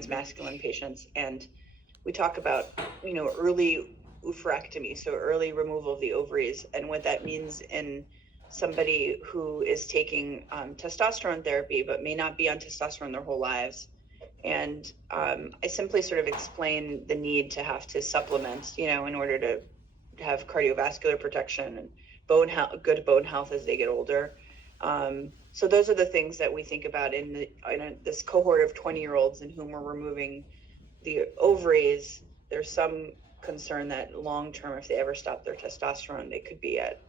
transmasculine patients, and we talk about, early oophorectomy, so early removal of the ovaries, and what that means in somebody who is taking testosterone therapy but may not be on testosterone their whole lives. And I simply sort of explain the need to have to supplement, in order to have cardiovascular protection and good bone health as they get older. So those are the things that we think about in this cohort of 20-year-olds in whom we're removing the ovaries. There's some concern that long term, if they ever stop their testosterone, they could be at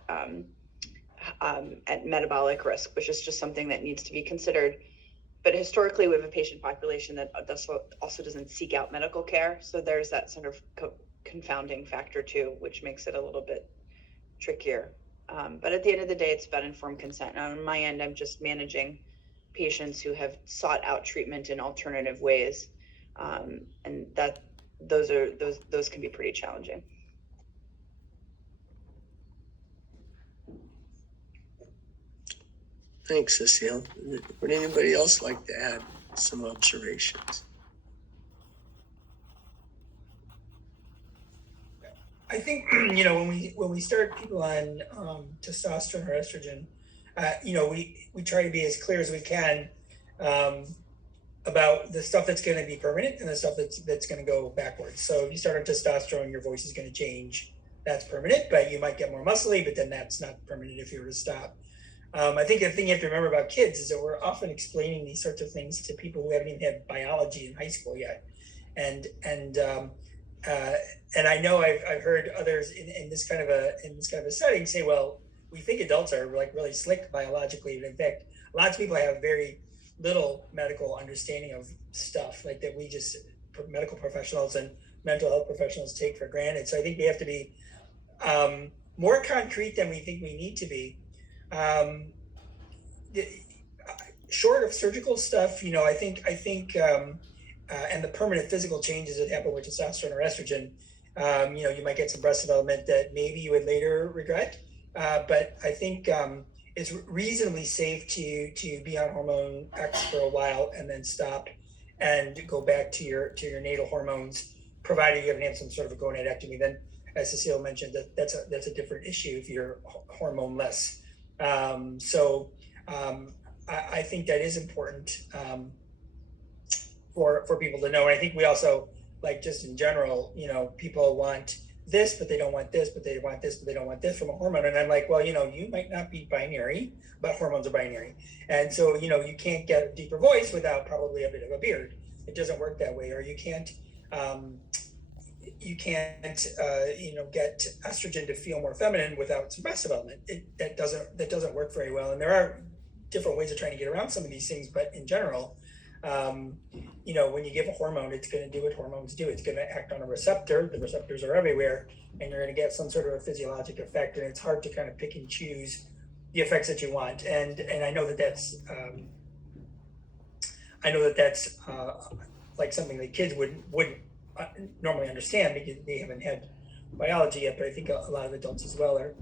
metabolic risk, which is just something that needs to be considered. But historically, we have a patient population that also doesn't seek out medical care. So there's that sort of confounding factor too, which makes it a little bit trickier. But at the end of the day, it's about informed consent. And on my end, I'm just managing patients who have sought out treatment in alternative ways. And those can be pretty challenging. Thanks, Cecile. Would anybody else like to add some observations? I think, when we start people on testosterone or estrogen, we try to be as clear as we can about the stuff that's going to be permanent and the stuff that's going to go backwards. So if you start on testosterone, your voice is going to change. That's permanent, but you might get more muscly, but then that's not permanent if you were to stop. I think the thing you have to remember about kids is that we're often explaining these sorts of things to people who haven't even had biology in high school yet. And I know I've heard others in this kind of a setting say, well, we think adults are like really slick biologically, but in fact, lots of people have very little medical understanding of stuff like that. We just, medical professionals and mental health professionals, take for granted. So I think we have to be more concrete than we think we need to be. Short of surgical stuff, I think, and the permanent physical changes that happen with testosterone or estrogen, you might get some breast development that maybe you would later regret. But I think it's reasonably safe to be on hormone X for a while and then stop and go back to your natal hormones, provided you haven't had some sort of a gonadectomy. Then, as Cecile mentioned, that's a different issue if you're hormoneless. I think that is important for people to know. And I think we also, like, just in general, people want this, but they don't want this, but they want this, but they don't want this from a hormone. And I'm like, well, you might not be binary, but hormones are binary. And so, you can't get a deeper voice without probably a bit of a beard. It doesn't work that way. Or you can't get estrogen to feel more feminine without some breast development. That doesn't work very well. And there are different ways of trying to get around some of these things, but in general, when you give a hormone, it's going to do what hormones do. It's going to act on a receptor. The receptors are everywhere, and you're going to get some sort of a physiologic effect. And it's hard to kind of pick and choose the effects that you want. And I know that's like something that kids wouldn't normally understand because they haven't had biology yet. But I think a lot of adults as well are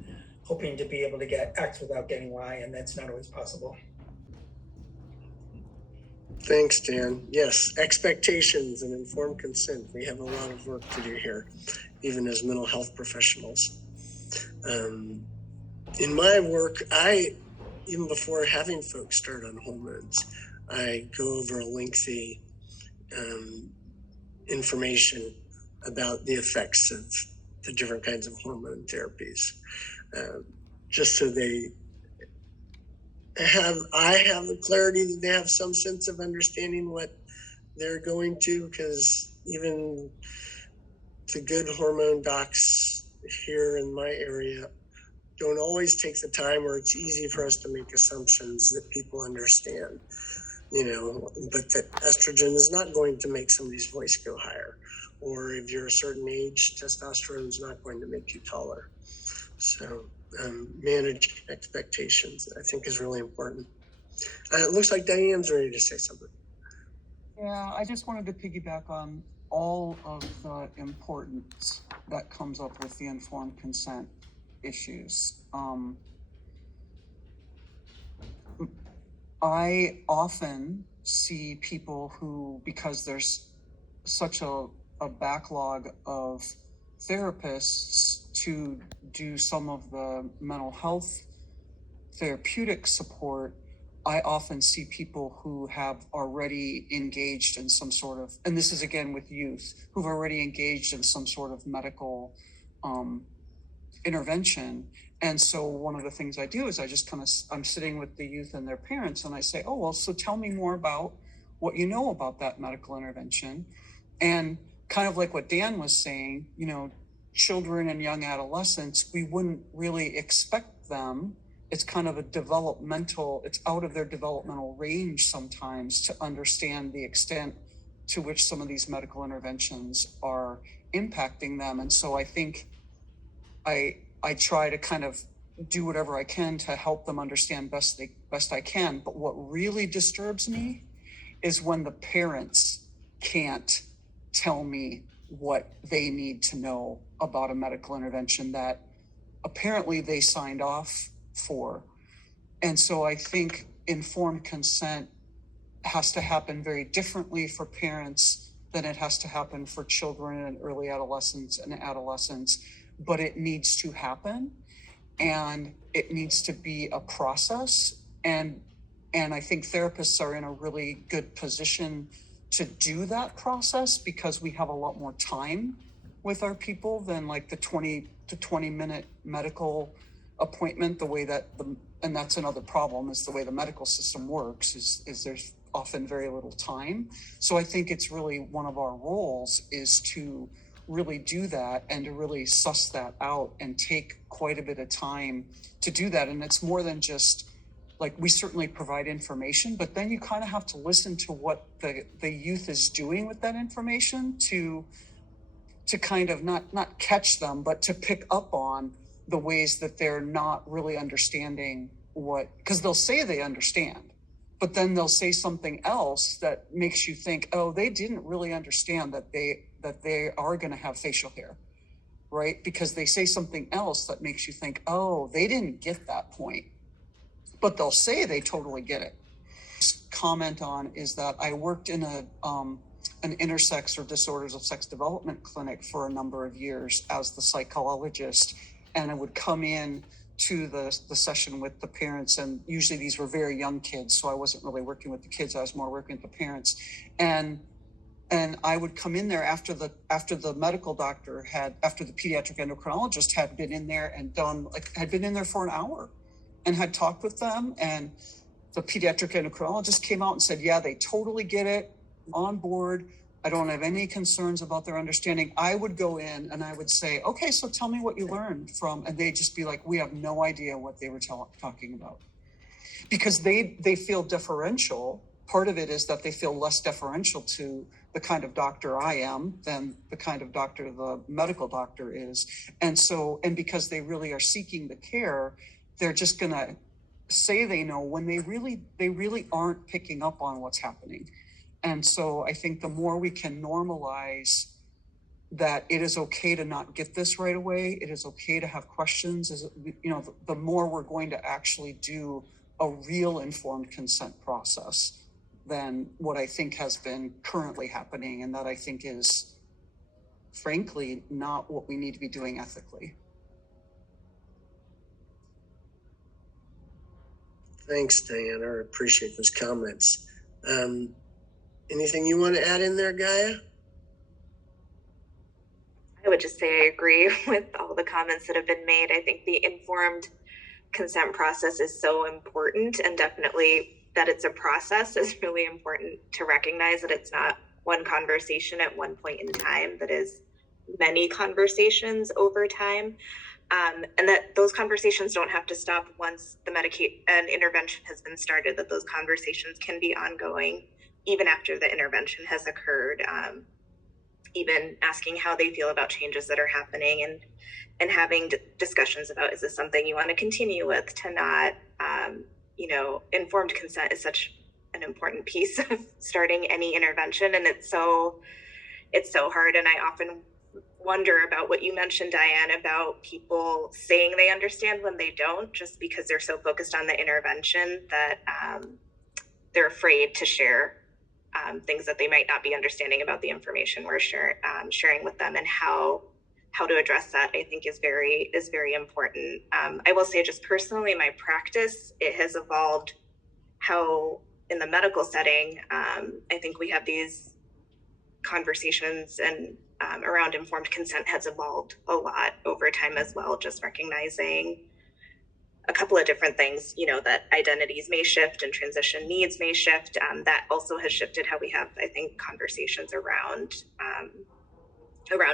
hoping to be able to get X without getting Y, and that's not always possible. Thanks, Dan. Yes, expectations and informed consent. We have a lot of work to do here, even as mental health professionals. In my work, even before having folks start on hormones, I go over a lengthy information about the effects of the different kinds of hormone therapies, just so I have the clarity that they have some sense of understanding what they're going to, because even the good hormone docs here in my area don't always take the time, or it's easy for us to make assumptions that people understand, but that estrogen is not going to make somebody's voice go higher, or if you're a certain age, testosterone is not going to make you taller. So manage expectations, I think, is really important. It looks like Diane's ready to say something. Yeah, I just wanted to piggyback on all of the importance that comes up with the informed consent issues. I often see people who, because there's such a backlog of therapists to do some of the mental health therapeutic support, I often see people who have already engaged in some sort of, and this is again with youth, who've already engaged in some sort of medical intervention. And so one of the things I do is I just kind of, I'm sitting with the youth and their parents and I say, oh, well, so tell me more about what you know about that medical intervention. And kind of like what Dan was saying, you know, children and young adolescents, we wouldn't really expect them. It's kind of a developmental, it's out of their developmental range sometimes to understand the extent to which some of these medical interventions are impacting them. And so I think I try to kind of do whatever I can to help them understand best I can. But what really disturbs me is when the parents can't tell me what they need to know about a medical intervention that apparently they signed off for. And so I think informed consent has to happen very differently for parents than it has to happen for children and early adolescents and adolescents, but it needs to happen and it needs to be a process. And I think therapists are in a really good position to do that process because we have a lot more time with our people than like the 20 to 20 minute medical appointment, the way that and that's another problem, is the way the medical system works is there's often very little time. So I think it's really one of our roles is to really do that and to really suss that out and take quite a bit of time to do that. And it's more than just like, we certainly provide information, but then you kind of have to listen to what the youth is doing with that information to kind of not catch them, but to pick up on the ways that they're not really understanding because they'll say they understand, but then they'll say something else that makes you think, oh, they didn't really understand that they are going to have facial hair, right? Because they say something else that makes you think, oh, they didn't get that point, but they'll say they totally get it. Comment on is that I worked in an intersex or disorders of sex development clinic for a number of years as the psychologist, and I would come in to the session with the parents, and usually these were very young kids, so I wasn't really working with the kids, I was more working with the parents. And I would come in there after the medical doctor after the pediatric endocrinologist had been in there and had been in there for an hour and had talked with them. And the pediatric endocrinologist came out and said, yeah, they totally get it, on board. I don't have any concerns about their understanding. I would go in and I would say, okay, so tell me what you learned from, and they'd just be like, we have no idea what they were talking about. Because they feel deferential. Part of it is that they feel less deferential to the kind of doctor I am than the kind of doctor the medical doctor is. And because they really are seeking the care, they're just gonna say they know when they really aren't picking up on what's happening. And so I think the more we can normalize that it is okay to not get this right away, it is okay to have questions, the more we're going to actually do a real informed consent process than what I think has been currently happening, and that I think is frankly not what we need to be doing ethically. Thanks, Diana. I appreciate those comments. Anything you want to add in there, Gaia? I would just say I agree with all the comments that have been made. I think the informed consent process is so important, and definitely that it's a process is really important to recognize that it's not one conversation at one point in time, that is many conversations over time. And that those conversations don't have to stop once an intervention has been started, that those conversations can be ongoing even after the intervention has occurred, even asking how they feel about changes that are happening, and having discussions about, is this something you want to continue with, to not, informed consent is such an important piece of starting any intervention. And it's so hard. And I often wonder about what you mentioned, Diane, about people saying they understand when they don't, just because they're so focused on the intervention that they're afraid to share things that they might not be understanding about the information we're sharing with them, and how to address that, I think, is very important. I will say, just personally, my practice, it has evolved how in the medical setting, I think we have these conversations and around informed consent has evolved a lot over time as well, just recognizing a couple of different things, that identities may shift and transition needs may shift. That also has shifted how we have, I think, conversations around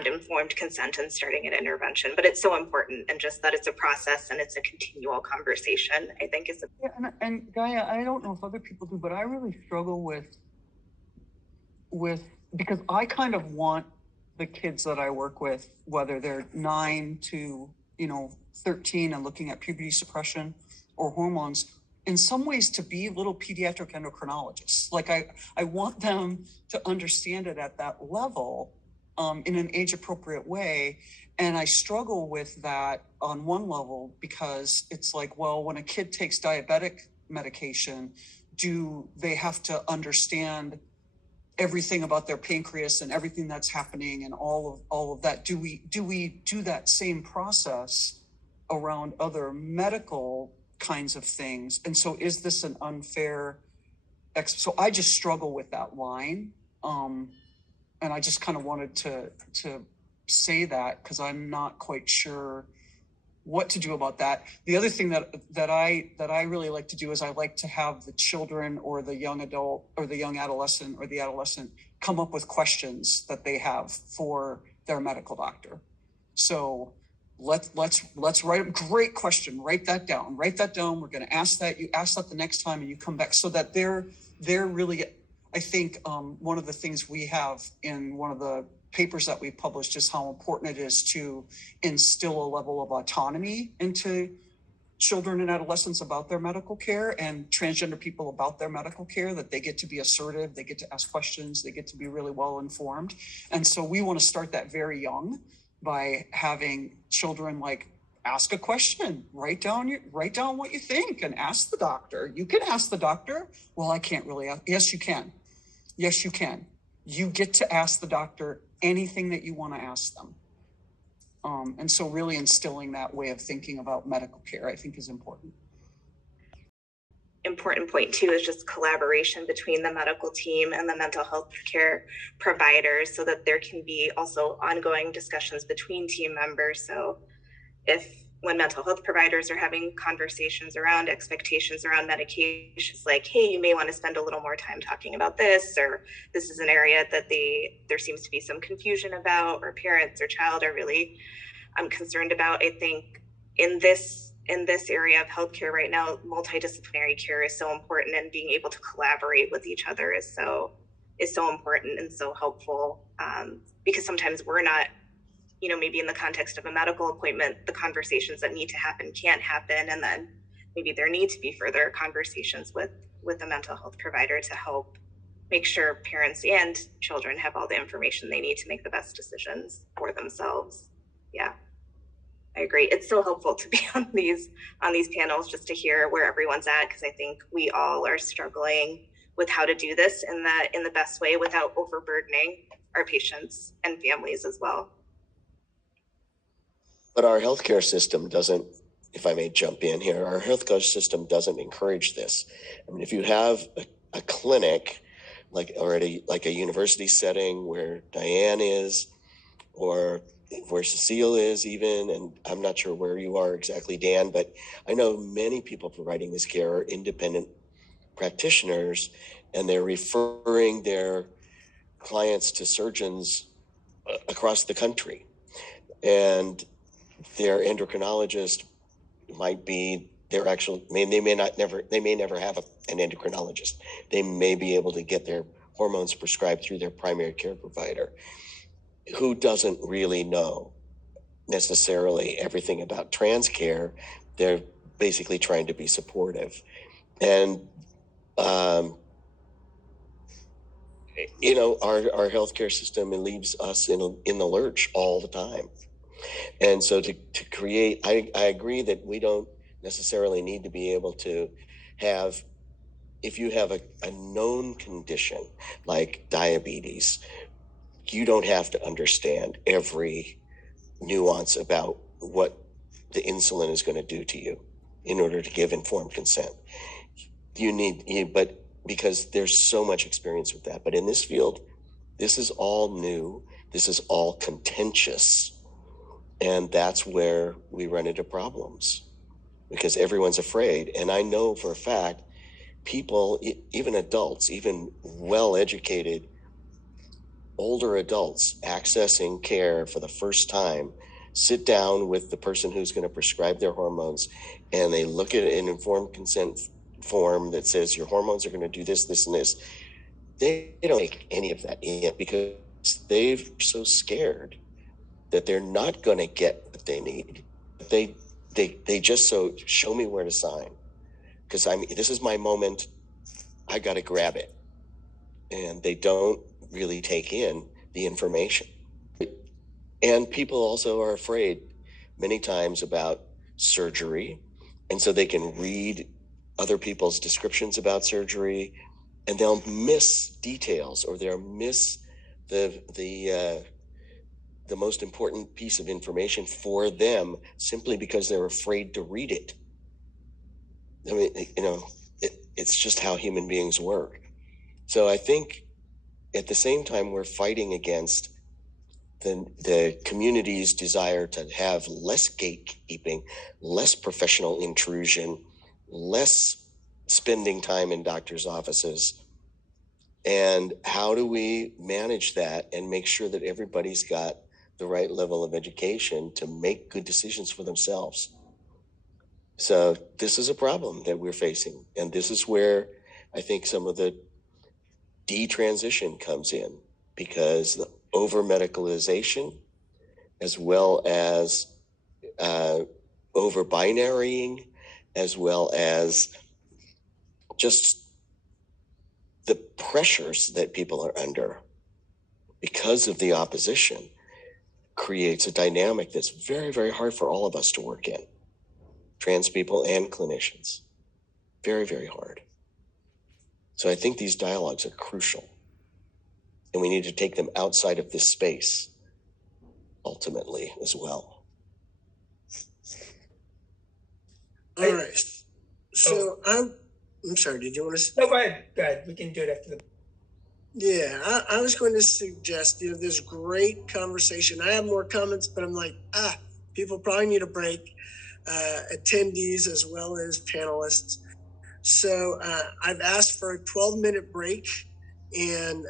informed consent and starting an intervention. But it's so important, and just that it's a process and it's a continual conversation, I think is Yeah, and Gaia, I don't know if other people do, but I really struggle with because I kind of want the kids that I work with, whether they're 9 to 13 and looking at puberty suppression or hormones, in some ways to be little pediatric endocrinologists. Like I want them to understand it at that level, in an age appropriate way. And I struggle with that on one level, because it's like, well, when a kid takes diabetic medication, do they have to understand everything about their pancreas and everything that's happening and all of that? Do we do that same process around other medical kinds of things? And so is this an unfair so I just struggle with that line, and I just kind of wanted to say that, because I'm not quite sure what to do about that. The other thing that I really like to do is I like to have the children or the young adult or the young adolescent or the adolescent come up with questions that they have for their medical doctor. So let's write a great question. Write that down. We're going to ask that. You ask that the next time, and you come back, so that they're really. I think one of the things we have in one of the papers that we published is how important it is to instill a level of autonomy into children and adolescents about their medical care, and transgender people about their medical care, that they get to be assertive, they get to ask questions, they get to be really well informed. And so we want to start that very young by having children ask a question, write down what you think, and ask the doctor. You can ask the doctor. Well, I can't really ask. Yes, you can. You get to ask the doctor anything that you want to ask them. And so really instilling that way of thinking about medical care, I think, is important. Important point too is just collaboration between the medical team and the mental health care providers, so that there can be also ongoing discussions between team members. So when mental health providers are having conversations around expectations around medications, like, hey, you may want to spend a little more time talking about this, or this is an area that there seems to be some confusion about, or parents or child are really concerned about. I think in this area of healthcare right now, multidisciplinary care is so important, and being able to collaborate with each other is so important and so helpful, because sometimes we're not, maybe in the context of a medical appointment, the conversations that need to happen can't happen. And then maybe there need to be further conversations with the mental health provider to help make sure parents and children have all the information they need to make the best decisions for themselves. Yeah, I agree. It's so helpful to be on these panels, just to hear where everyone's at, because I think we all are struggling with how to do this in the best way without overburdening our patients and families as well. But our healthcare system doesn't, if I may jump in here, our healthcare system doesn't encourage this. I mean, if you have a clinic, like a university setting where Diane is, or where Cecile is even, and I'm not sure where you are exactly, Dan, but I know many people providing this care are independent practitioners, and they're referring their clients to surgeons across the country. And their endocrinologist might be they may never have an endocrinologist. They may be able to get their hormones prescribed through their primary care provider, who doesn't really know necessarily everything about trans care. They're basically trying to be supportive. And our healthcare system leaves us in the lurch all the time. And so to create, I agree that we don't necessarily need to be able to have if you have a known condition like diabetes, you don't have to understand every nuance about what the insulin is going to do to you in order to give informed consent. But because there's so much experience with that. But in this field, this is all new. This is all contentious. And that's where we run into problems because everyone's afraid. And I know for a fact, people, even adults, even well-educated, older adults accessing care for the first time, sit down with the person who's going to prescribe their hormones, and they look at an informed consent form that says your hormones are going to do this, this, and this. They don't make any of that in because they're so scared that they're not going to get what they need. They just show me where to sign because this is my moment. I got to grab it. And they don't really take in the information. And people also are afraid many times about surgery. And so they can read other people's descriptions about surgery and they'll miss details or they'll miss the most important piece of information for them simply because they're afraid to read it. I mean, it's just how human beings work. So I think at the same time, we're fighting against the community's desire to have less gatekeeping, less professional intrusion, less spending time in doctors' offices. And how do we manage that and make sure that everybody's got the right level of education to make good decisions for themselves? So this is a problem that we're facing. And this is where I think some of the detransition comes in because the over medicalization as well as over binarying as well as just the pressures that people are under because of the opposition creates a dynamic that's very, very hard for all of us to work in, trans people and clinicians. Very, very hard. So I think these dialogues are crucial. And we need to take them outside of this space, ultimately, as well. All right. So I'm sorry, did you want to? No, go ahead. Go ahead. We can do it after the. Yeah, I was going to suggest, this great conversation. I have more comments, but I'm like, people probably need a break, attendees as well as panelists. So I've asked for a 12-minute break, and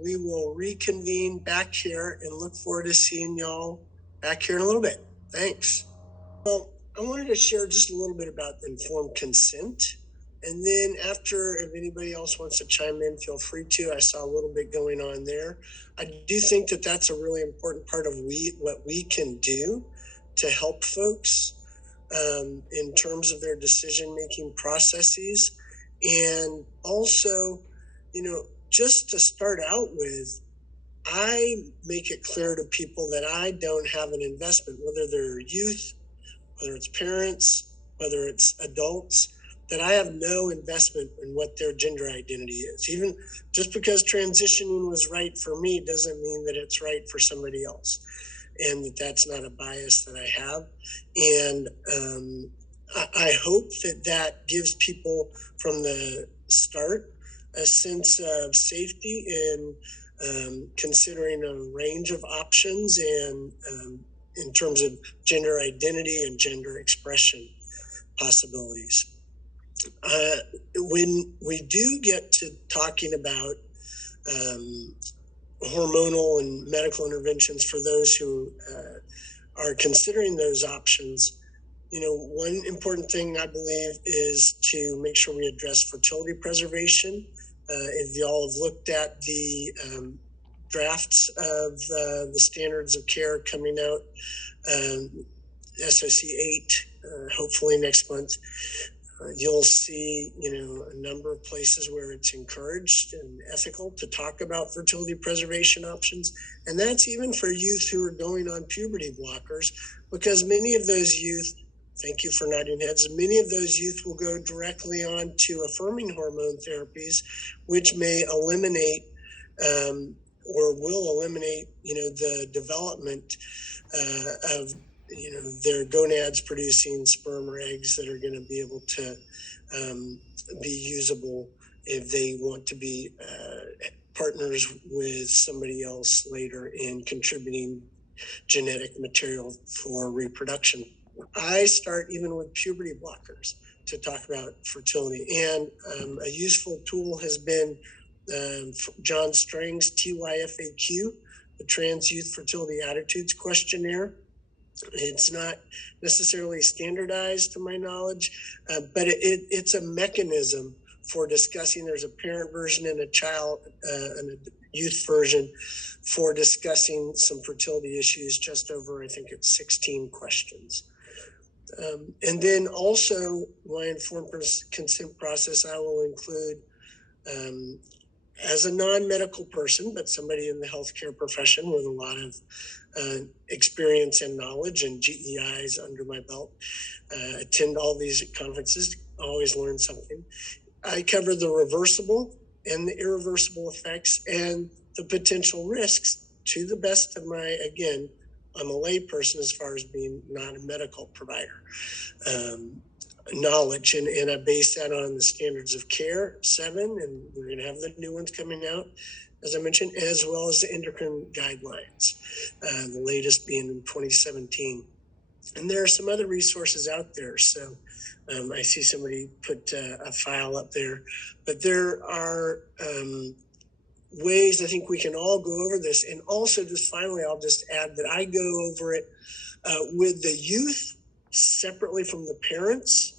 we will reconvene back here and look forward to seeing y'all back here in a little bit. Thanks. Well, I wanted to share just a little bit about informed consent. And then after, if anybody else wants to chime in, feel free to. I saw a little bit going on there. I do think that that's a really important part of what we can do to help folks in terms of their decision-making processes. And also, just to start out with, I make it clear to people that I don't have an investment, whether they're youth, whether it's parents, whether it's adults, that I have no investment in what their gender identity is. Even just because transitioning was right for me doesn't mean that it's right for somebody else, and that's not a bias that I have. And I hope that gives people from the start a sense of safety in considering a range of options and in terms of gender identity and gender expression possibilities. When we do get to talking about hormonal and medical interventions for those who are considering those options, one important thing I believe is to make sure we address fertility preservation. If y'all have looked at the drafts of the standards of care coming out, SOC 8, hopefully next month, you'll see, a number of places where it's encouraged and ethical to talk about fertility preservation options. And that's even for youth who are going on puberty blockers, because many of those youth Thank you for nodding heads. Many of those youth will go directly on to affirming hormone therapies, which may eliminate or will eliminate, the development of, their gonads producing sperm or eggs that are going to be able to be usable if they want to be partners with somebody else later in contributing genetic material for reproduction. I start even with puberty blockers to talk about fertility. And a useful tool has been John Strang's TYFAQ, the Trans Youth Fertility Attitudes Questionnaire. It's not necessarily standardized to my knowledge, but it's a mechanism for discussing. There's a parent version and a child and a youth version for discussing some fertility issues, just over, I think it's 16 questions. And then also my informed consent process, I will include as a non-medical person, but somebody in the healthcare profession with a lot of experience and knowledge and GEIs under my belt, attend all these conferences, always learn something. I cover the reversible and the irreversible effects and the potential risks to the best of my, again, I'm a lay person as far as being not a medical provider, knowledge. And I base that on the standards of care 7, and we're going to have the new ones coming out, as I mentioned, as well as the endocrine guidelines, the latest being in 2017. And there are some other resources out there. So I see somebody put a file up there, but there are ways I think we can all go over this. And also, just finally, I'll just add that I go over it with the youth separately from the parents,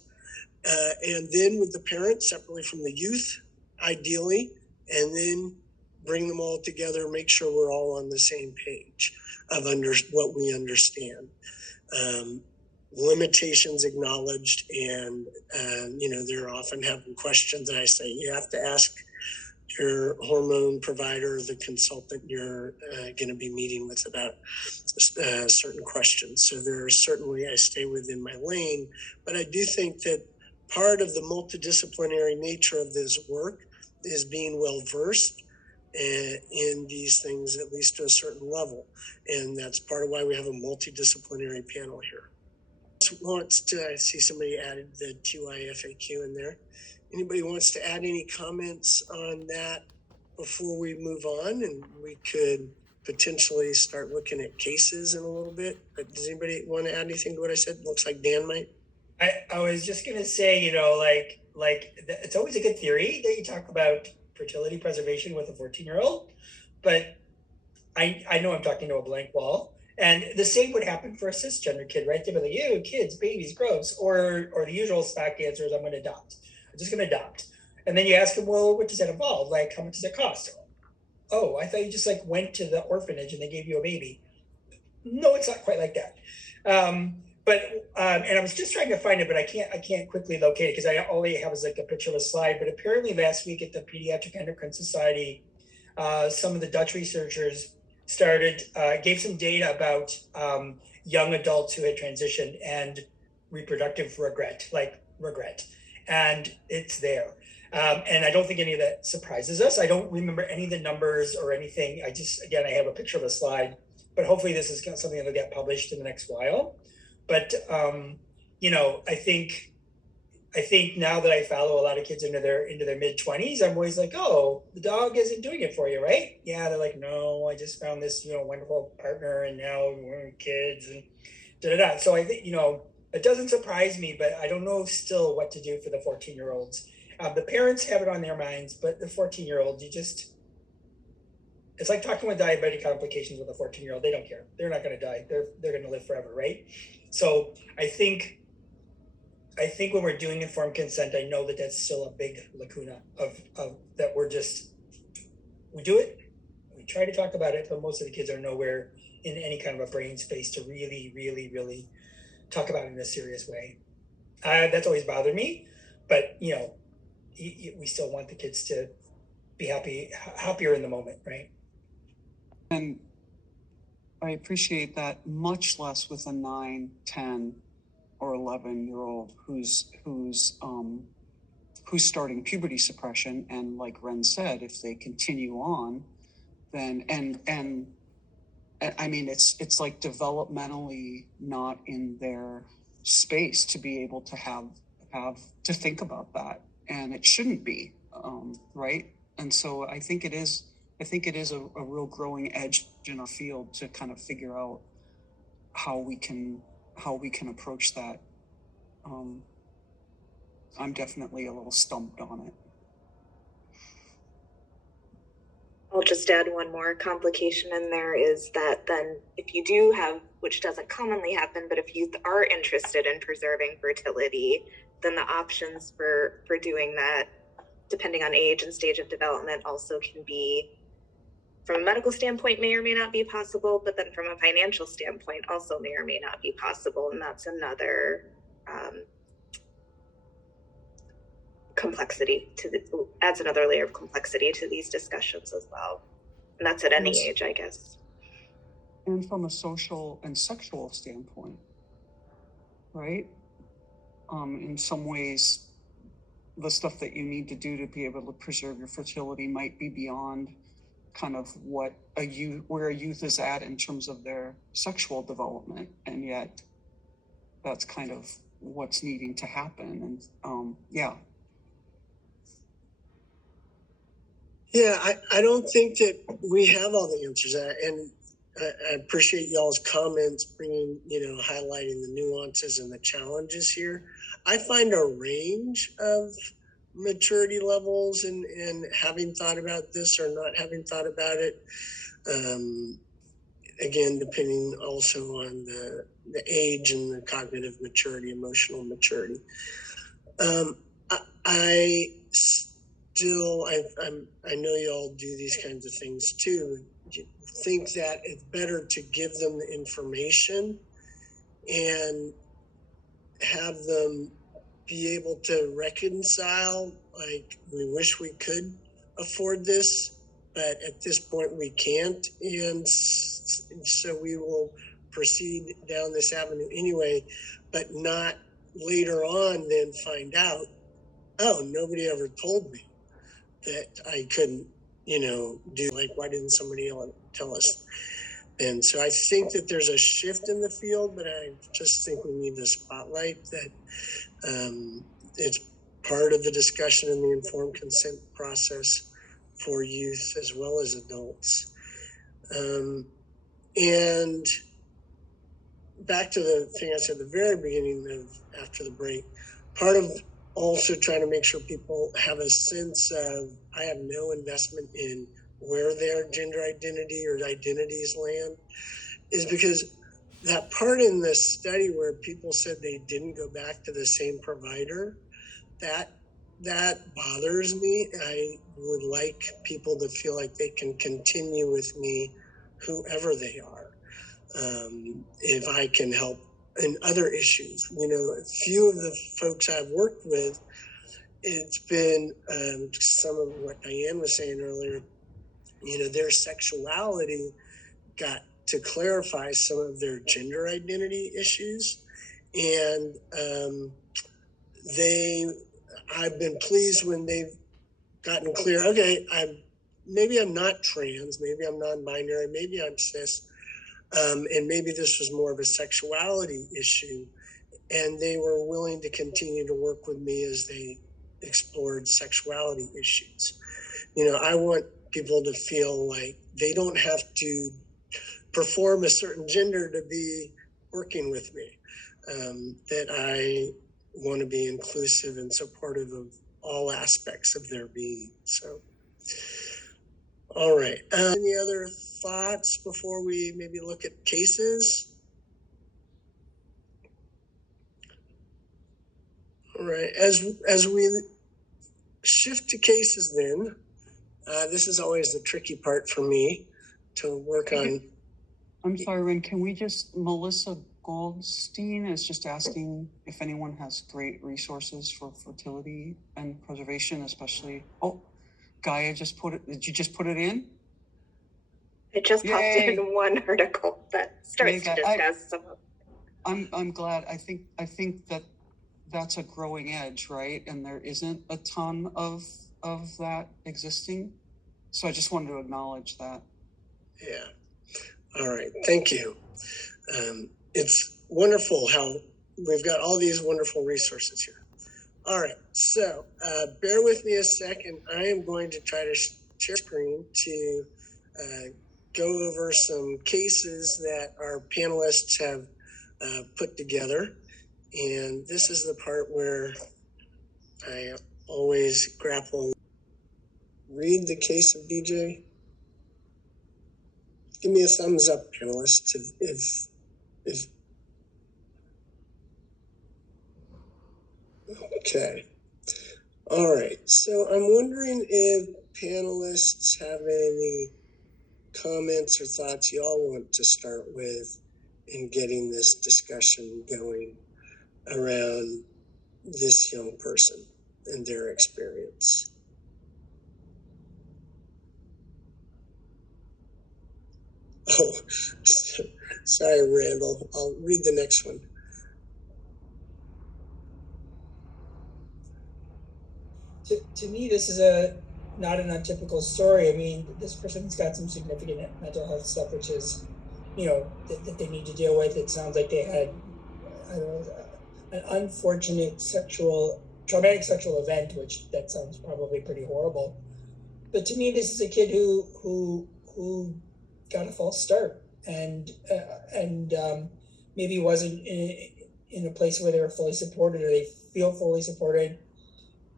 and then with the parents separately from the youth, ideally, and then bring them all together, make sure we're all on the same page of what we understand. Limitations acknowledged, and they're often having questions, and I say you have to ask your hormone provider, the consultant you're going to be meeting with about certain questions. So there are certainly, I stay within my lane, but I do think that part of the multidisciplinary nature of this work is being well versed in these things, at least to a certain level. And that's part of why we have a multidisciplinary panel here. I see somebody added the TYFAQ in there. Anybody wants to add any comments on that before we move on? And we could potentially start looking at cases in a little bit. But does anybody want to add anything to what I said? Looks like Dan might. I was just going to say, it's always a good theory that you talk about fertility preservation with a 14-year-old, but I know I'm talking to a blank wall. And the same would happen for a cisgender kid, right? They'd be like, ew, kids, babies, gross. Or the usual stock answer is, I'm going to adopt. I'm just going to adopt. And then you ask them, well, what does that involve? Like, how much does it cost? Oh, I thought you just went to the orphanage and they gave you a baby. No, it's not quite like that. And I was just trying to find it, but I can't quickly locate it because all I have is a picture of a slide. But apparently last week at the Pediatric Endocrine Society, some of the Dutch researchers gave some data about young adults who had transitioned and reproductive regret. And it's there. And I don't think any of that surprises us. I don't remember any of the numbers or anything. I have a picture of a slide, but hopefully this is something that'll get published in the next while. But, I think now that I follow a lot of kids into their mid-20s, I'm always like, oh, the dog isn't doing it for you, right? Yeah, they're like, no, I just found this, wonderful partner and now we're kids and da-da-da. So I think, it doesn't surprise me, but I don't know still what to do for the 14-year-olds. The parents have it on their minds, but the 14-year-olds, it's like talking with diabetic complications with a 14-year-old. They don't care. They're not going to die. They're going to live forever, right? So I think when we're doing informed consent, I know that that's still a big lacuna of that we do it, we try to talk about it, but most of the kids are nowhere in any kind of a brain space to really, really, really talk about it in a serious way. That's always bothered me, but we still want the kids to be happier in the moment, right? And I appreciate that much less with a 9, 10, or 11-year-old who's starting puberty suppression, and like Ren said, if they continue on, then and I mean it's like developmentally not in their space to be able to have to think about that, and it shouldn't be, right? And so I think it is a real growing edge in our field to kind of figure out how we can approach that. I'm definitely a little stumped on it. I'll just add one more complication in there, is that then if you do have, which doesn't commonly happen, but if youth are interested in preserving fertility, then the options for doing that, depending on age and stage of development, also can be, from a medical standpoint, may or may not be possible, but then from a financial standpoint also may or may not be possible. And that's another complexity adds another layer of complexity to these discussions as well. And that's at any age, I guess. And from a social and sexual standpoint, right? In some ways, the stuff that you need to do to be able to preserve your fertility might be beyond kind of what where a youth is at in terms of their sexual development, and yet that's kind of what's needing to happen. And yeah. Yeah, I don't think that we have all the answers, and I appreciate y'all's comments, bringing, highlighting the nuances and the challenges here. I find a range of maturity levels and having thought about this or not having thought about it. Again, depending also on the age and the cognitive maturity, emotional maturity. I know y'all do these kinds of things too. Think that it's better to give them the information and have them be able to reconcile, like, we wish we could afford this, but at this point we can't, and so we will proceed down this avenue anyway, but not later on then find out, oh, nobody ever told me that I couldn't, do, like, why didn't somebody else tell us? And so I think that there's a shift in the field, but I just think we need the spotlight that it's part of the discussion in the informed consent process for youth as well as adults. And back to the thing I said at the very beginning of after the break, part of also trying to make sure people have a sense of, I have no investment in where their gender identity or identities land, is because that part in the study where people said they didn't go back to the same provider, that bothers me. I would like people to feel like they can continue with me, whoever they are. If I can help in other issues, a few of the folks I've worked with, it's been some of what Diane was saying earlier, their sexuality got to clarify some of their gender identity issues. And I've been pleased when they've gotten clear, okay, maybe I'm not trans, maybe I'm non-binary, maybe I'm cis, and maybe this was more of a sexuality issue. And they were willing to continue to work with me as they explored sexuality issues. I want people to feel like they don't have to perform a certain gender to be working with me, that I want to be inclusive and supportive of all aspects of their being. So, all right. Any other thoughts before we maybe look at cases? All right. As we shift to cases then, this is always the tricky part for me to work on. I'm sorry, Ren, can we Melissa Goldstein is just asking if anyone has great resources for fertility and preservation, especially, Gaia did you just put it in? It just popped in one article that starts to discuss some of. I'm glad. I think that that's a growing edge, right? And there isn't a ton of that existing. So I just wanted to acknowledge that. Yeah. All right. Thank you. It's wonderful how we've got all these wonderful resources here. All right. So bear with me a second. I am going to try to share screen to go over some cases that our panelists have put together. And this is the part where I always grapple. Read the case of DJ. Give me a thumbs up, panelists, if okay. All right. So I'm wondering if panelists have any comments or thoughts y'all want to start with in getting this discussion going around this young person and their experience. Oh, sorry, Randall. I'll read the next one. To me, this is not an untypical story. I mean, this person's got some significant mental health stuff, which is, that they need to deal with. It sounds like they had, I don't know, an unfortunate traumatic sexual event, which that sounds probably pretty horrible. But to me, this is a kid who got a false start and maybe wasn't in a place where they were fully supported or they feel fully supported.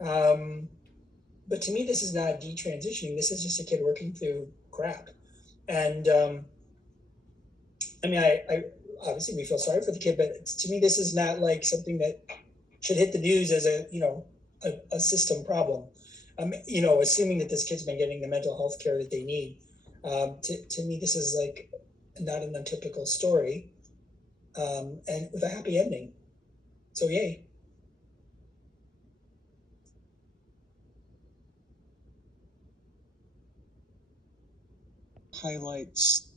But to me, this is not detransitioning. This is just a kid working through crap. And I mean, I obviously we feel sorry for the kid, but to me, this is not like something that should hit the news as a system problem. Assuming that this kid's been getting the mental health care that they need. To me, this is like not an untypical story, and with a happy ending. So yay. Highlights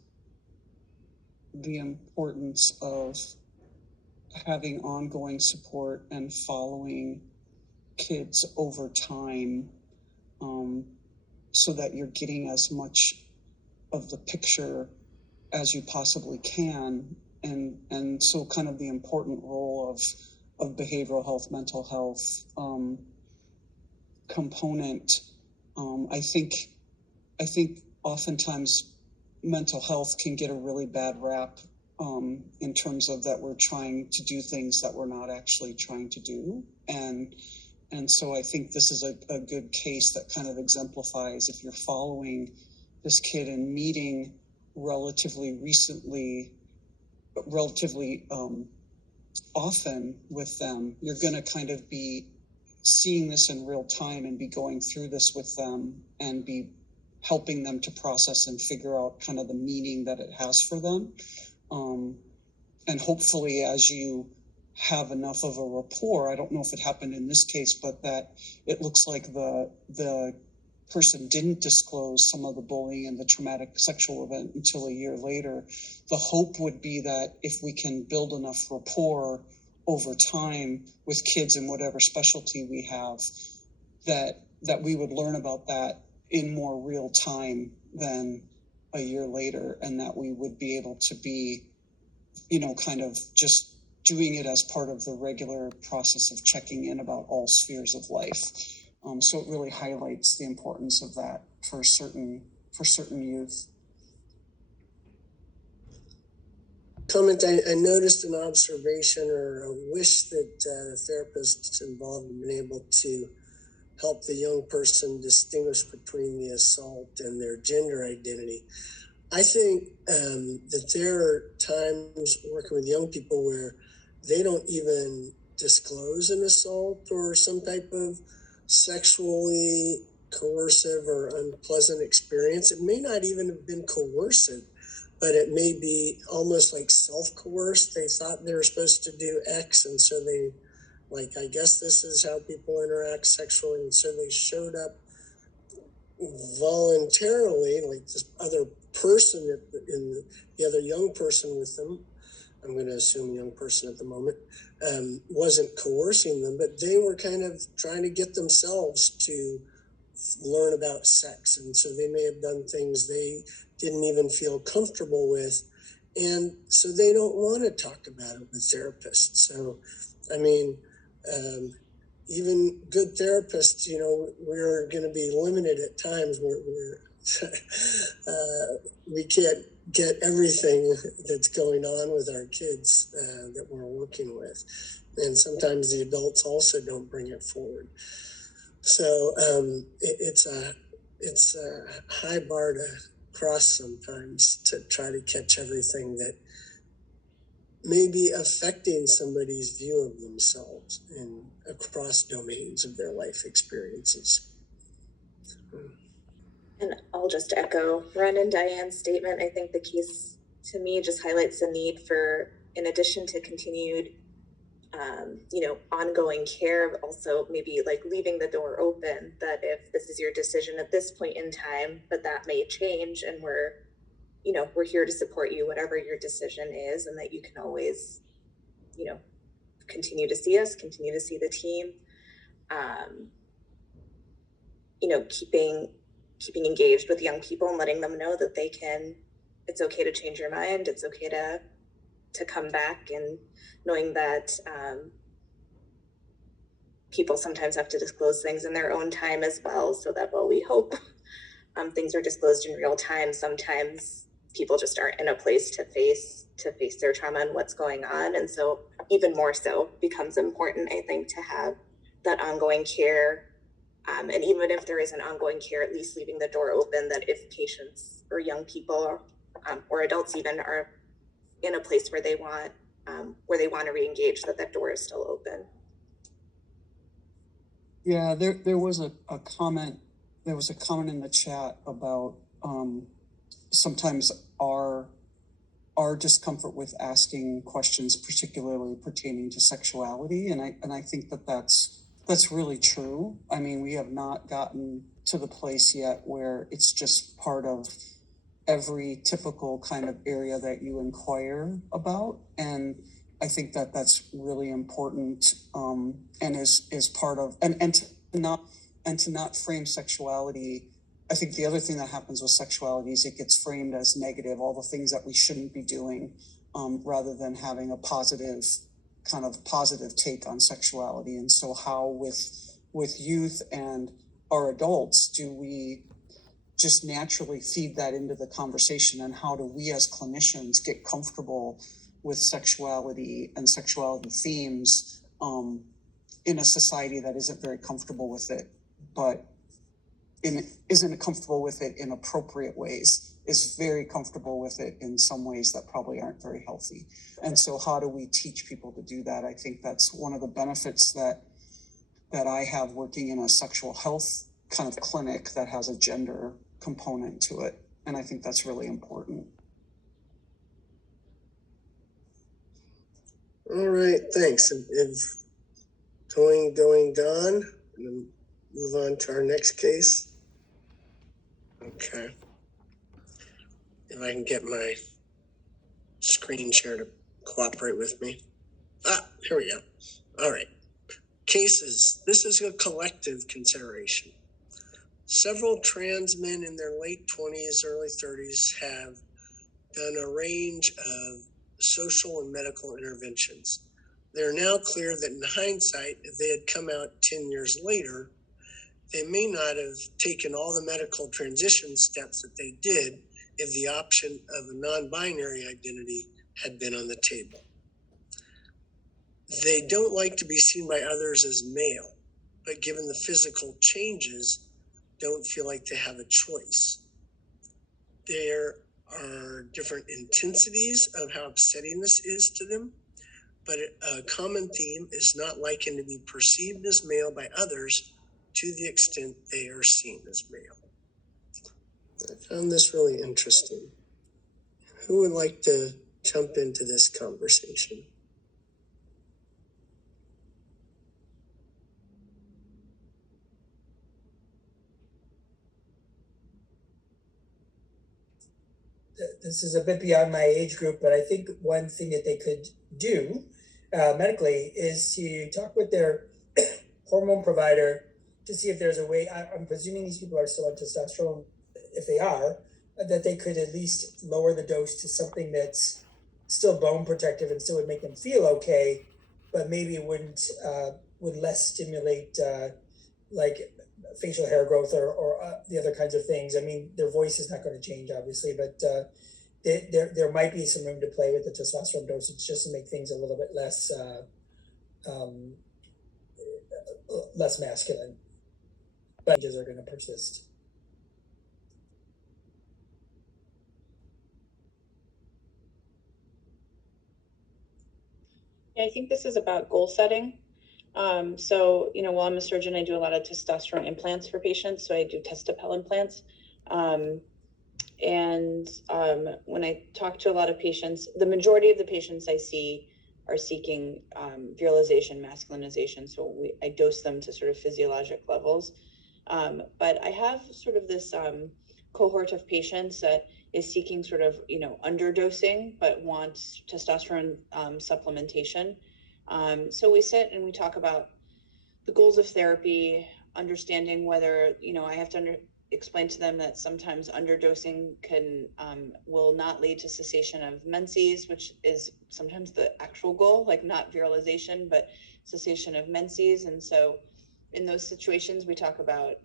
the importance of having ongoing support and following kids over time, so that you're getting as much of the picture as you possibly can. And so kind of the important role of behavioral health, mental health component. I think oftentimes mental health can get a really bad rap in terms of that we're trying to do things that we're not actually trying to do. And so I think this is a good case that kind of exemplifies, if you're following this kid and meeting relatively often with them, you're going to kind of be seeing this in real time and be going through this with them and be helping them to process and figure out kind of the meaning that it has for them. And hopefully, as you have enough of a rapport, I don't know if it happened in this case, but that it looks like the person didn't disclose some of the bullying and the traumatic sexual event until a year later. The hope would be that if we can build enough rapport over time with kids in whatever specialty we have, that we would learn about that in more real time than a year later, and that we would be able to be, kind of just doing it as part of the regular process of checking in about all spheres of life. So it really highlights the importance of that for certain youth. Comment, I noticed an observation or a wish that the therapists involved have been able to help the young person distinguish between the assault and their gender identity. I think that there are times working with young people where they don't even disclose an assault or some type of sexually coercive or unpleasant experience. It may not even have been coercive, but it may be almost like self-coerced. They thought they were supposed to do X, and so they, I guess this is how people interact sexually, and so they showed up voluntarily, like this other person, the other young person with them, I'm going to assume young person at the moment, wasn't coercing them, but they were kind of trying to get themselves to learn about sex. And so they may have done things they didn't even feel comfortable with. And so they don't want to talk about it with therapists. So, I mean, even good therapists, you know, we're going to be limited at times where we can't get everything that's going on with our kids that we're working with. And sometimes the adults also don't bring it forward. So it's a high bar to cross sometimes to try to catch everything that may be affecting somebody's view of themselves and across domains of their life experiences. And I'll just echo Ren and Diane's statement. I think the case to me just highlights the need for, in addition to continued, ongoing care, also maybe like leaving the door open that if this is your decision at this point in time, but that may change, and we're here to support you, whatever your decision is, and that you can always, continue to see us, continue to see the team. Keeping engaged with young people and letting them know that it's okay to change your mind. It's okay to come back, and knowing that people sometimes have to disclose things in their own time as well. So that while we hope things are disclosed in real time, sometimes people just aren't in a place to face their trauma and what's going on. And so even more so becomes important, I think, to have that ongoing care. And even if there isn't ongoing care, at least leaving the door open that if patients or young people or adults even are in a place where they want to re-engage, that door is still open. Yeah, there was a comment. There was a comment in the chat about sometimes our discomfort with asking questions, particularly pertaining to sexuality, and I think that's really true. I mean, we have not gotten to the place yet where it's just part of every typical kind of area that you inquire about, and I think that's really important, and is part of and to not frame sexuality. I think the other thing that happens with sexuality is it gets framed as negative, all the things that we shouldn't be doing, rather than having a positive take on sexuality. And so how with youth and our adults do we just naturally feed that into the conversation, and how do we as clinicians get comfortable with sexuality and sexuality themes in a society that isn't very comfortable with it, but isn't comfortable with it in appropriate ways, is very comfortable with it in some ways that probably aren't very healthy. And so how do we teach people to do that? I think that's one of the benefits that I have working in a sexual health kind of clinic that has a gender component to it. And I think that's really important. All right, thanks. If going, gone, and move on to our next case. Okay. If I can get my screen share to cooperate with me. Here we go. All right. Cases. This is a collective consideration. Several trans men in their late 20s, early 30s have done a range of social and medical interventions. They're now clear that in hindsight, if they had come out 10 years later, they may not have taken all the medical transition steps that they did if the option of a non-binary identity had been on the table. They don't like to be seen by others as male, but given the physical changes, don't feel like they have a choice. There are different intensities of how upsetting this is to them, but a common theme is not liking to be perceived as male by others to the extent they are seen as male. I found this really interesting. Who would like to jump into this conversation? this is a bit beyond my age group, but I think one thing that they could do medically is to talk with their hormone provider to see if there's a way. I'm presuming these people are still on testosterone. If they are, that they could at least lower the dose to something that's still bone protective and still would make them feel okay, but maybe it wouldn't would less stimulate like facial hair growth or the other kinds of things. I mean, their voice is not going to change, obviously, but there might be some room to play with the testosterone dosage just to make things a little bit less masculine. But changes are going to persist. Yeah, I think this is about goal setting. So, while I'm a surgeon, I do a lot of testosterone implants for patients. So I do Testapel implants. When I talk to a lot of patients, the majority of the patients I see are seeking virilization, masculinization. So I dose them to sort of physiologic levels. But I have sort of this cohort of patients that is seeking sort of, underdosing, but wants testosterone supplementation. So we sit and we talk about the goals of therapy, understanding whether, I have to explain to them that sometimes underdosing will not lead to cessation of menses, which is sometimes the actual goal, like not virilization, but cessation of menses. And so in those situations, we talk about,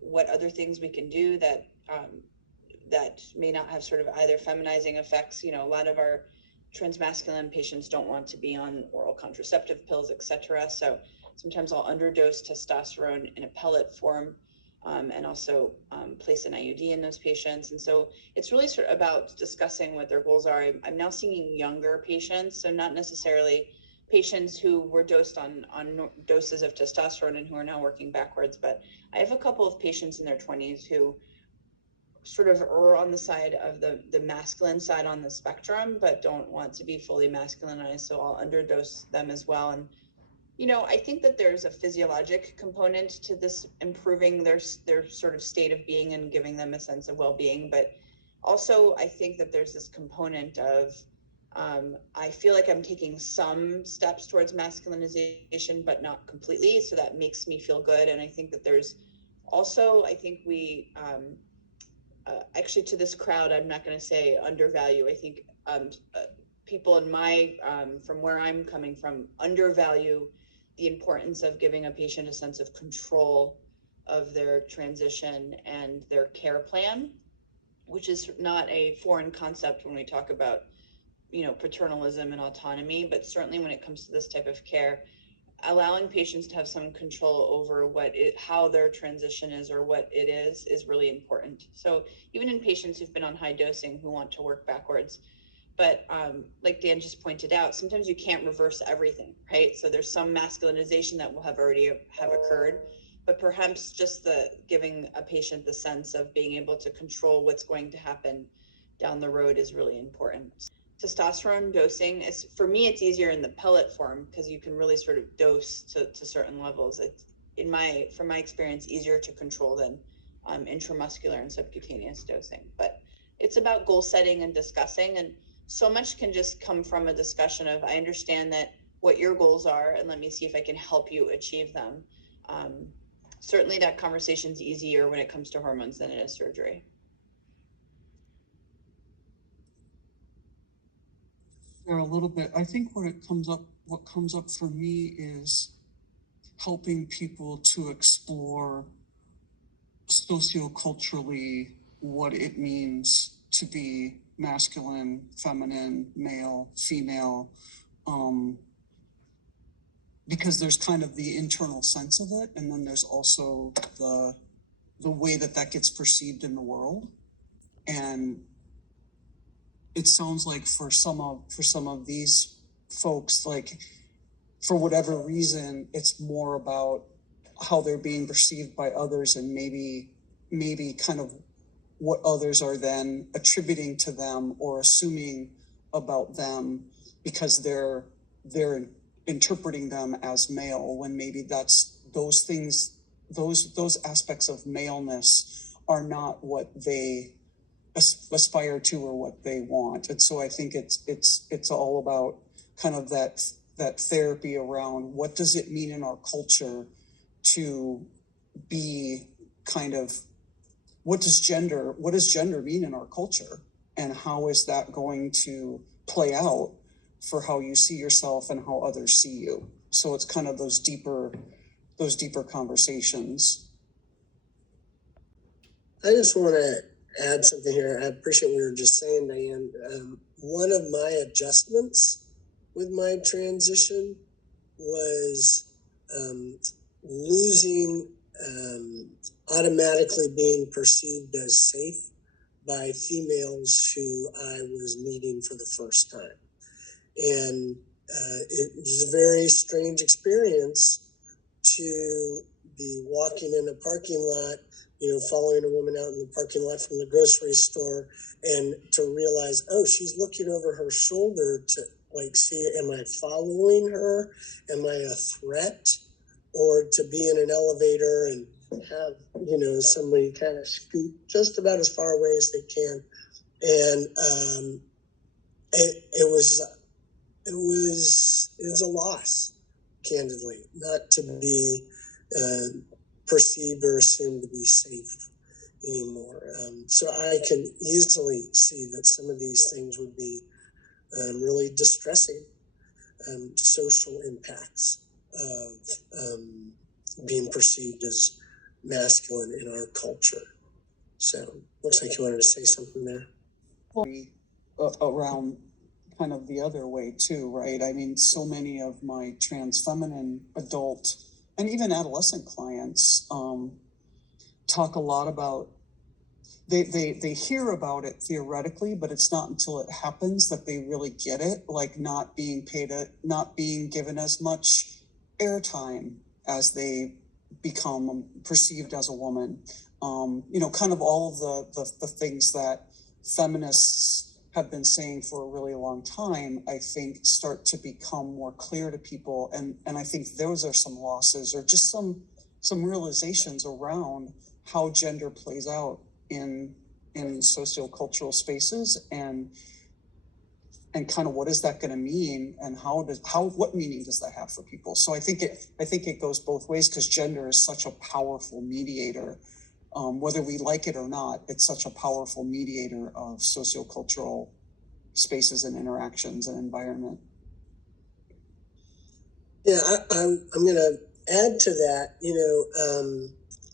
what other things we can do that may not have sort of either feminizing effects. A lot of our transmasculine patients don't want to be on oral contraceptive pills, etc. So sometimes I'll underdose testosterone in a pellet form, and also place an IUD in those patients. And so it's really sort of about discussing what their goals are. I'm now seeing younger patients, so not necessarily patients who were dosed on doses of testosterone and who are now working backwards, but I have a couple of patients in their 20s who sort of are on the side of the masculine side on the spectrum, but don't want to be fully masculinized. So I'll underdose them as well. And, I think that there's a physiologic component to this, improving their sort of state of being and giving them a sense of well-being. But also I think that there's this component of, I feel like I'm taking some steps towards masculinization, but not completely. So that makes me feel good. And I think that there's also, I think we, actually, to this crowd, I'm not going to say undervalue. I think people in my, from where I'm coming from, undervalue the importance of giving a patient a sense of control of their transition and their care plan, which is not a foreign concept when we talk about, paternalism and autonomy, but certainly when it comes to this type of care, allowing patients to have some control over how their transition is or what it is really important. So even in patients who've been on high dosing who want to work backwards, but like Dan just pointed out, sometimes you can't reverse everything, right? So there's some masculinization that will have occurred, but perhaps just the giving a patient the sense of being able to control what's going to happen down the road is really important. Testosterone dosing is, for me, it's easier in the pellet form because you can really sort of dose to certain levels. It's, from my experience, easier to control than intramuscular and subcutaneous dosing. But it's about goal setting and discussing, and so much can just come from a discussion of, I understand that what your goals are, and let me see if I can help you achieve them. Certainly that conversation's easier when it comes to hormones than it is surgery. There a little bit. I think what comes up for me is helping people to explore socioculturally what it means to be masculine, feminine, male, female, because there's kind of the internal sense of it, and then there's also the way that gets perceived in the world. And it sounds like for some of these folks, like for whatever reason, it's more about how they're being perceived by others, and maybe kind of what others are then attributing to them or assuming about them because they're interpreting them as male, when maybe that's those things, those aspects of maleness are not what they aspire to or what they want. And so I think it's all about kind of that therapy around what does it mean in our culture to be kind of, what does gender mean in our culture, and how is that going to play out for how you see yourself and how others see you? So it's kind of those deeper conversations. I just want to add something here. I appreciate what you were just saying, Diane. One of my adjustments with my transition was losing automatically being perceived as safe by females who I was meeting for the first time. And it was a very strange experience to be walking in a parking lot, following a woman out in the parking lot from the grocery store, and to realize, oh, she's looking over her shoulder to see, am I following her? Am I a threat? Or to be in an elevator and have, somebody kind of scoot just about as far away as they can. And it was a loss, candidly, not to be perceived or assumed to be safe anymore. So I can easily see that some of these things would be really distressing social impacts of being perceived as masculine in our culture. So looks like you wanted to say something there. Around kind of the other way too, right? I mean, so many of my trans feminine adult and even adolescent clients talk a lot about, they hear about it theoretically, but it's not until it happens that they really get it, like not being given as much airtime as they become perceived as a woman. Kind of all of the things that feminists have been saying for a really long time, I think start to become more clear to people. And I think those are some losses or just some realizations around how gender plays out in sociocultural spaces and kind of what is that going to mean, and what meaning does that have for people? So I think it goes both ways, because gender is such a powerful mediator. Whether we like it or not, it's such a powerful mediator of sociocultural spaces and interactions and environment. Yeah, I'm going to add to that.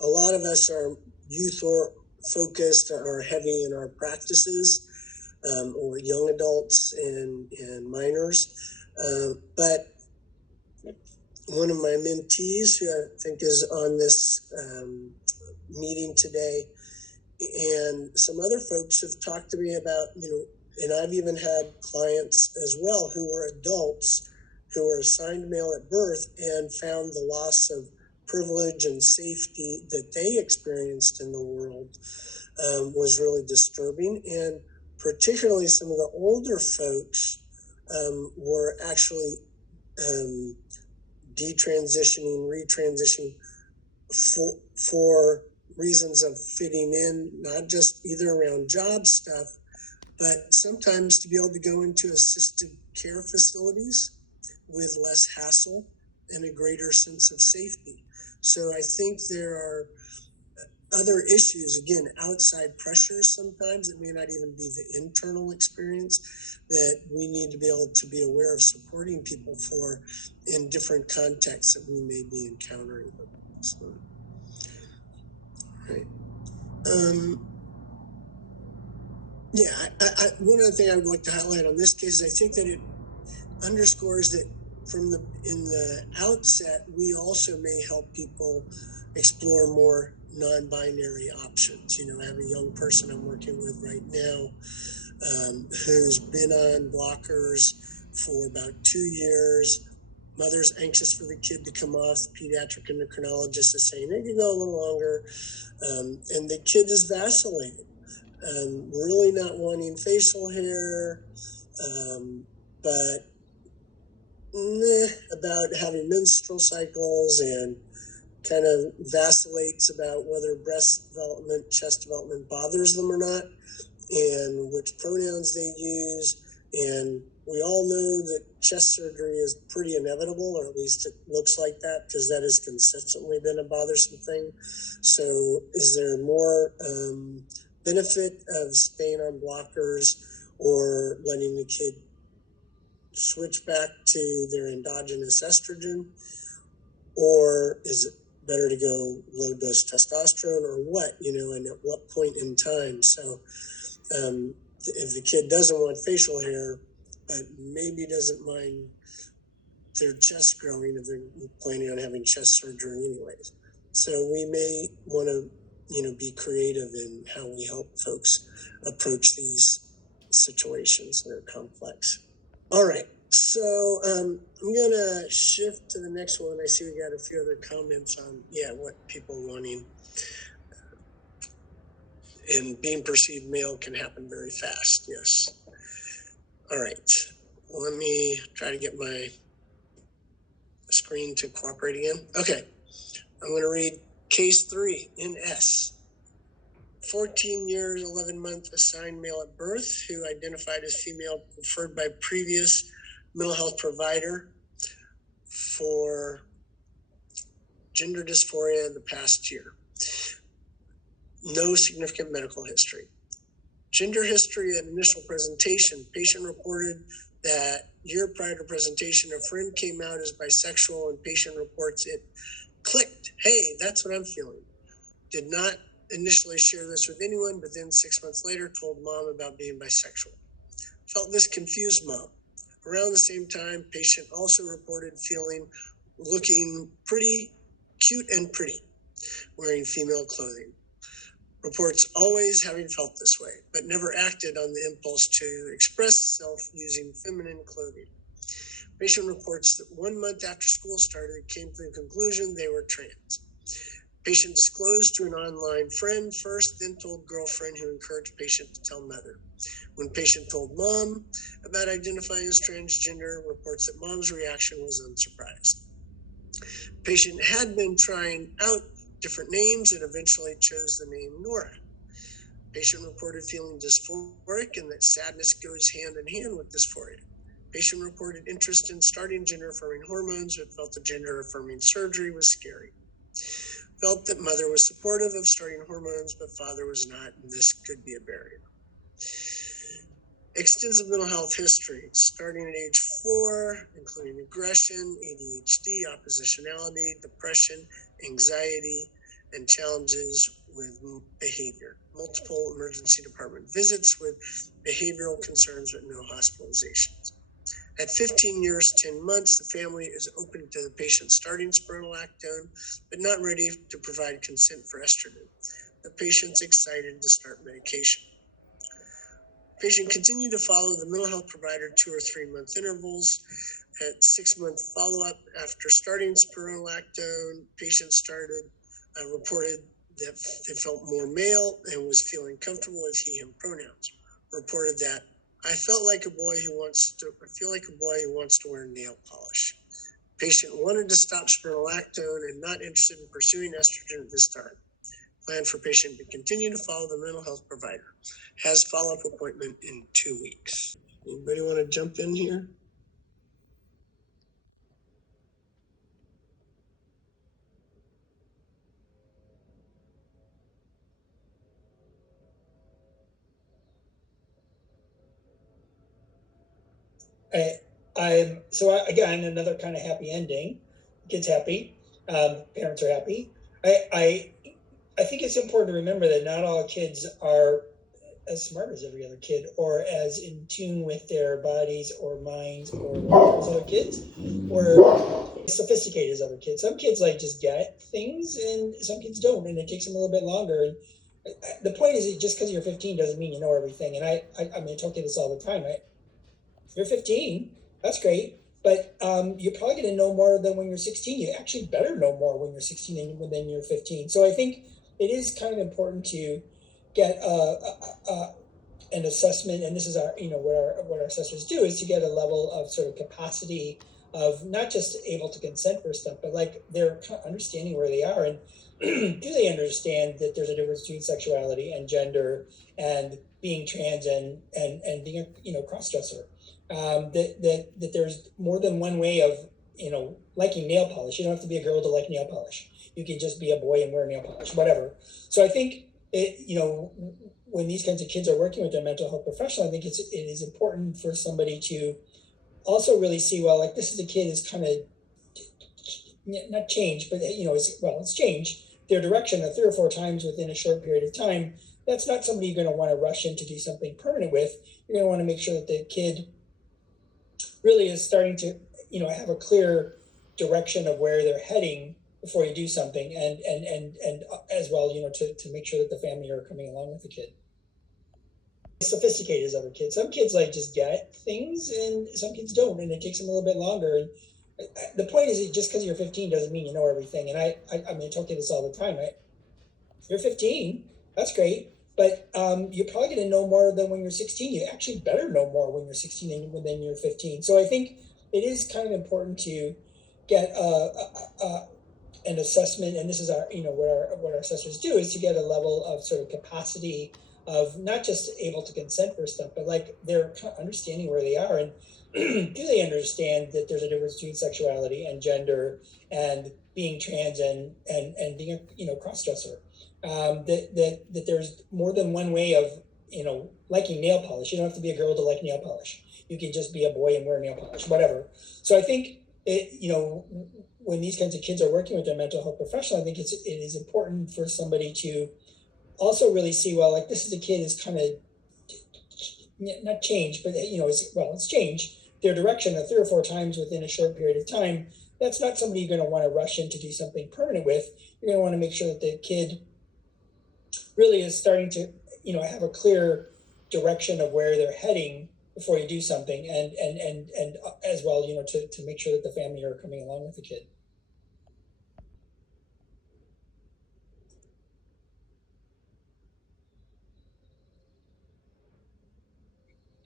A lot of us are youth or focused or heavy in our practices, or young adults and minors. But one of my mentees, who I think is on this meeting today, and some other folks have talked to me about, and I've even had clients as well who were adults who were assigned male at birth and found the loss of privilege and safety that they experienced in the world was really disturbing. And particularly some of the older folks were actually detransitioning, retransitioning for reasons of fitting in, not just either around job stuff, but sometimes to be able to go into assisted care facilities with less hassle and a greater sense of safety. So I think there are other issues, again, outside pressures sometimes. It may not even be the internal experience that we need to be able to be aware of supporting people for in different contexts that we may be encountering. So, right. I one other thing I would like to highlight on this case is I think that it underscores that in the outset, we also may help people explore more non-binary options. I have a young person I'm working with right now who's been on blockers for about 2 years. Mother's anxious for the kid to come off. The pediatric endocrinologist is saying it can go a little longer. And the kid is vacillating, really not wanting facial hair, but about having menstrual cycles, and kind of vacillates about whether breast development, chest development bothers them or not. and which pronouns they use. And we all know that chest surgery is pretty inevitable, or at least it looks like that, because that has consistently been a bothersome thing. So is there more benefit of staying on blockers or letting the kid switch back to their endogenous estrogen? Or is it better to go low dose testosterone, or what, and at what point in time? So if the kid doesn't want facial hair, but maybe doesn't mind their chest growing if they're planning on having chest surgery anyways. So we may want to, be creative in how we help folks approach these situations that are complex. All right. So I'm going to shift to the next one. I see we got a few other comments on, what people wanting. And being perceived male can happen very fast. Yes. All right. Let me try to get my screen to cooperate again. Okay. I'm going to read case 3 in S. 14 years, 11 month assigned male at birth who identified as female, referred by previous mental health provider for gender dysphoria in the past year. No significant medical history. Gender history at initial presentation. Patient reported that year prior to presentation, a friend came out as bisexual, and patient reports it clicked. Hey, that's what I'm feeling. Did not initially share this with anyone, but then 6 months later told mom about being bisexual. Felt this confused mom. Around the same time, patient also reported looking pretty cute and pretty, wearing female clothing. Reports always having felt this way, but never acted on the impulse to express self using feminine clothing. Patient reports that 1 month after school started, came to the conclusion they were trans. Patient disclosed to an online friend first, then told girlfriend, who encouraged patient to tell mother. When patient told mom about identifying as transgender, reports that mom's reaction was unsurprised. Patient had been trying out different names and eventually chose the name Nora. Patient reported feeling dysphoric and that sadness goes hand in hand with dysphoria. Patient reported interest in starting gender-affirming hormones, but felt the gender-affirming surgery was scary. Felt that mother was supportive of starting hormones, but father was not, and this could be a barrier. Extensive mental health history, starting at age 4, including aggression, ADHD, oppositionality, depression, anxiety, and challenges with behavior. Multiple emergency department visits with behavioral concerns but no hospitalizations. At 15 years, 10 months, the family is open to the patient starting spironolactone, but not ready to provide consent for estrogen. The patient's excited to start medication. Patient continued to follow the mental health provider 2 or 3 month intervals. At 6 month follow-up after starting spironolactone, patient reported that they felt more male and was feeling comfortable with he, him pronouns. Reported that I feel like a boy who wants to wear nail polish. Patient wanted to stop spironolactone and not interested in pursuing estrogen at this time. Plan for patient to continue to follow the mental health provider. Has follow-up appointment in 2 weeks. Anybody want to jump in here? Again, another kind of happy ending. Kids happy, parents are happy. I think it's important to remember that not all kids are as smart as every other kid, or as in tune with their bodies or minds or as other kids, or sophisticated as other kids. Some kids just get things, and some kids don't, and it takes them a little bit longer. And the point is, just because you're 15 doesn't mean you know everything. And I tell kids this all the time. You're 15, that's great, but you're probably going to know more than when you're 16. You actually better know more when you're 16 than you're 15. So I think it is kind of important to get an assessment, and this is what our assessors do, is to get a level of sort of capacity of not just able to consent for stuff, but they're kind of understanding where they are, and do they understand that there's a difference between sexuality and gender, and being trans and being a cross-dresser. That there's more than one way of, liking nail polish. You don't have to be a girl to like nail polish. You can just be a boy and wear nail polish, whatever. So I think when these kinds of kids are working with their mental health professional, I think it is important for somebody to also really see, well, like, this is a kid is kind of not changed, but it's changed their direction 3 or 4 times within a short period of time. That's not somebody you're going to want to rush in to do something permanent with. You're going to want to make sure that the kid really is starting to, have a clear direction of where they're heading before you do something, and as well, to make sure that the family are coming along with the kid. Sophisticated as other kids. Some kids like just get things, and some kids don't, and it takes them a little bit longer. And the point is, just because you're 15 doesn't mean you know everything. And I tell kids this all the time. You're 15, that's great, but you're probably going to know more than when you're 16. You actually better know more when you're 16 than you're 15. So I think it is kind of important to get an assessment, and this is our, what our assessors do, is to get a level of sort of capacity of not just able to consent for stuff, but like they're kind of understanding where they are, and do they understand that there's a difference between sexuality and gender and being trans and being a cross-dresser. That there's more than one way of, liking nail polish. You don't have to be a girl to like nail polish. You can just be a boy and wear nail polish, whatever. So I think when these kinds of kids are working with their mental health professional, I think it is important for somebody to also really see, well, like, this is a kid is kind of not changed, but it's changed their direction 3 or 4 times within a short period of time. That's not somebody you're going to want to rush in to do something permanent with. You're going to want to make sure that the kid really is starting to, have a clear direction of where they're heading before you do something, and as well, to make sure that the family are coming along with the kid.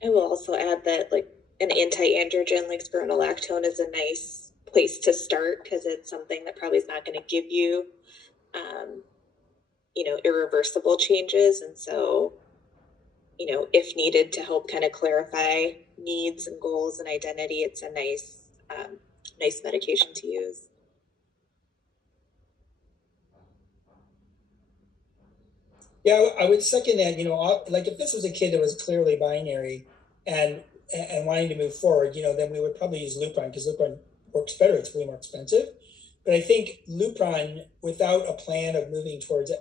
I will also add that, like, an anti-androgen like spironolactone is a nice place to start, because it's something that probably is not going to give you irreversible changes. And so, if needed to help kind of clarify needs and goals and identity, it's a nice medication to use. Yeah, I would second that. Like, if this was a kid that was clearly binary and wanting to move forward, then we would probably use Lupron, because Lupron works better. It's way more expensive. But I think Lupron, without a plan of moving towards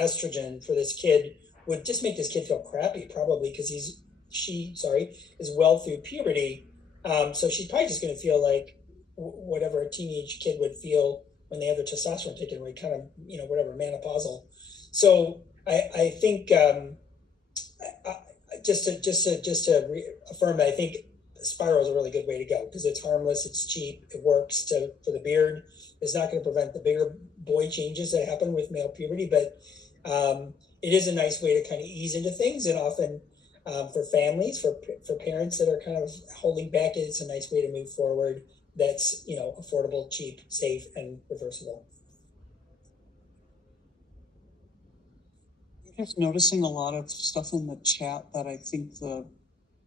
estrogen for this kid, would just make this kid feel crappy, probably, because she is well through puberty. So she's probably just going to feel like whatever a teenage kid would feel when they have their testosterone taken away, kind of, whatever, menopausal. So I think just to reaffirm that, I think Spiral is a really good way to go, because it's harmless, it's cheap, it works for the beard. It's not going to prevent the bigger boy changes that happen with male puberty, but it is a nice way to kind of ease into things, and often for families, for parents that are kind of holding back, it's a nice way to move forward. That's affordable, cheap, safe, and reversible. I'm just noticing a lot of stuff in the chat that I think the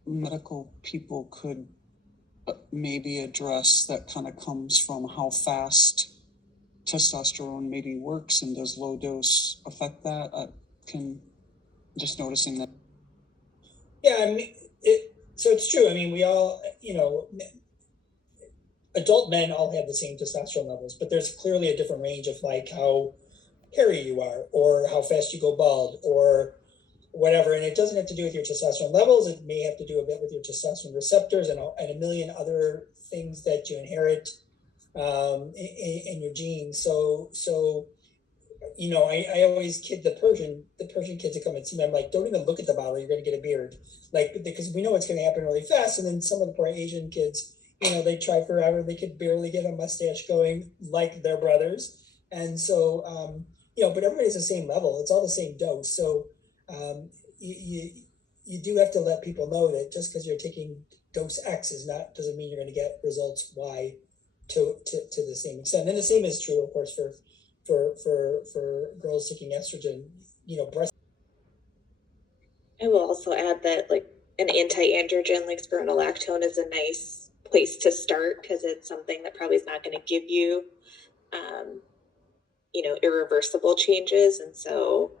medical people could maybe address, that kind of comes from how fast testosterone maybe works, and does low dose affect that? Just noticing that. Yeah, so it's true. We all, adult men all have the same testosterone levels, but there's clearly a different range of, like, how hairy you are, or how fast you go bald, or whatever. And it doesn't have to do with your testosterone levels. It may have to do a bit with your testosterone receptors and a million other things that you inherit in your genes. So I always kid the Persian kids that come and see me. I'm like, don't even look at the bottle. You're going to get a beard, like, because we know what's going to happen really fast. And then some of the poor Asian kids, they try forever. They could barely get a mustache going like their brothers. And so, but everybody's the same level. It's all the same dose. So you do have to let people know that just because you're taking dose X doesn't mean you're going to get results Y to the same extent. And the same is true, of course, for girls taking estrogen. Breast. I will also add that like an anti-androgen like spironolactone is a nice place to start because it's something that probably is not going to give you, irreversible changes. And so,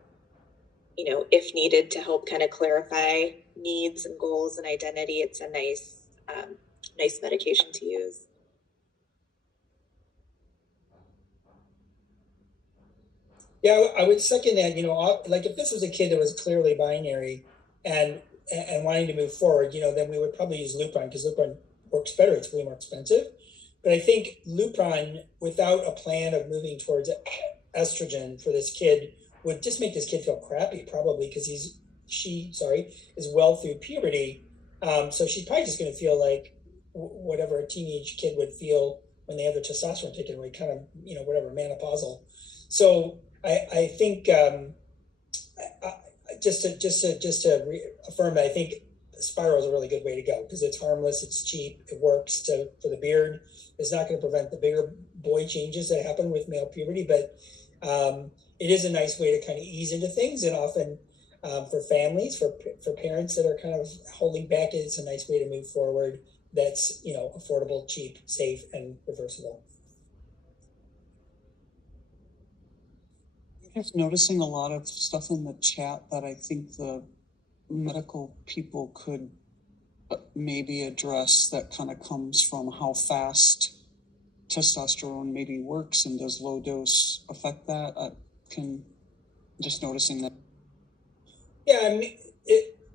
if needed to help kind of clarify needs and goals and identity, it's a nice medication to use. Yeah, I would second that. Like if this was a kid that was clearly binary and wanting to move forward, then we would probably use Lupron because Lupron works better. It's way more expensive. But I think Lupron, without a plan of moving towards estrogen for this kid, would just make this kid feel crappy, probably because she is well through puberty. So she's probably just going to feel like whatever a teenage kid would feel when they have their testosterone taken away, kind of, whatever, menopausal. So I think just to reaffirm it, I think Spiral is a really good way to go because it's harmless, it's cheap, it works for the beard. It's not going to prevent the bigger boy changes that happen with male puberty, but it is a nice way to kind of ease into things, and often for families, for parents that are kind of holding back, it's a nice way to move forward. That's affordable, cheap, safe, and reversible. Just noticing a lot of stuff in the chat that I think the medical people could maybe address, that kind of comes from how fast testosterone maybe works, and does low dose affect that? Just noticing that. Yeah, I mean,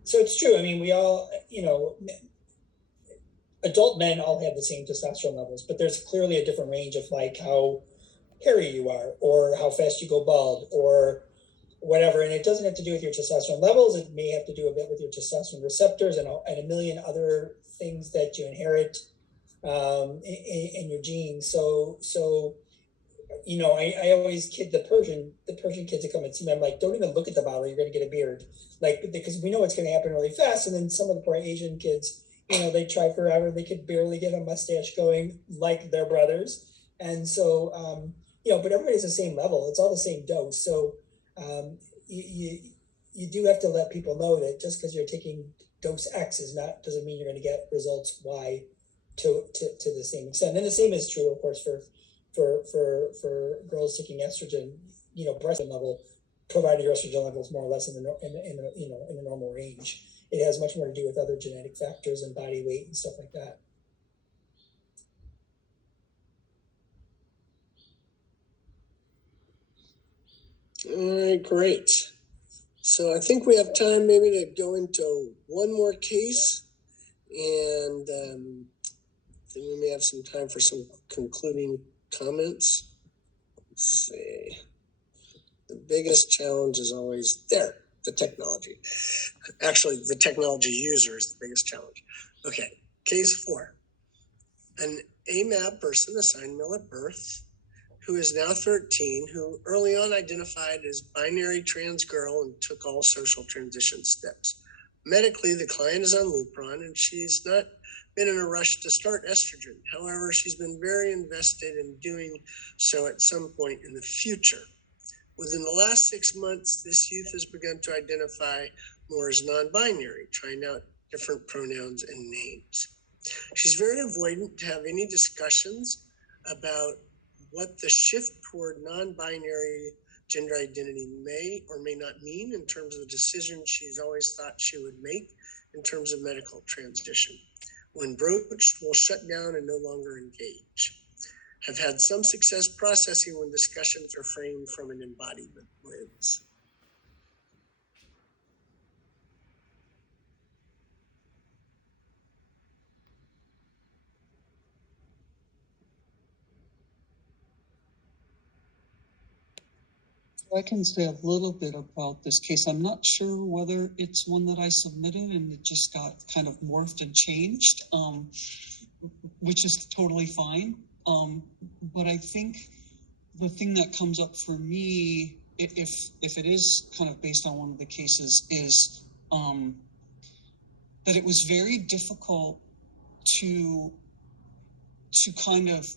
so it's true. I mean, we all, adult men all have the same testosterone levels, but there's clearly a different range of like how hairy you are, or how fast you go bald, or whatever. And it doesn't have to do with your testosterone levels. It may have to do a bit with your testosterone receptors and a million other things that you inherit in your genes. So I always kid the Persian kids that come and see me. I'm like, don't even look at the bottle. You're going to get a beard, like, because we know it's going to happen really fast. And then some of the poor Asian kids, they try forever. They could barely get a mustache going like their brothers. And so, but everybody's the same level. It's all the same dose. So you do have to let people know that just because you're taking dose X doesn't mean you're going to get results Y to the same extent. And the same is true, of course, for girls taking estrogen, breast level, provided your estrogen level is more or less in the normal range. It has much more to do with other genetic factors and body weight and stuff like that. All right, great. So I think we have time maybe to go into one more case, and then we may have some time for some concluding comments. Let's see. The biggest challenge is always the technology. Actually, the technology user is the biggest challenge. Okay, case 4. An AMAB person assigned male at birth, who is now 13, who early on identified as binary trans girl and took all social transition steps. Medically, the client is on Lupron, and she's not been in a rush to start estrogen. However, she's been very invested in doing so at some point in the future. Within the last 6 months, this youth has begun to identify more as non-binary, trying out different pronouns and names. She's very avoidant to have any discussions about what the shift toward non-binary gender identity may or may not mean in terms of the decision she's always thought she would make in terms of medical transition. When broached, will shut down and no longer engage. Have had some success processing when discussions are framed from an embodiment lens. I can say a little bit about this case. I'm not sure whether it's one that I submitted and it just got kind of morphed and changed, which is totally fine. But I think the thing that comes up for me, if it is kind of based on one of the cases, is that it was very difficult to kind of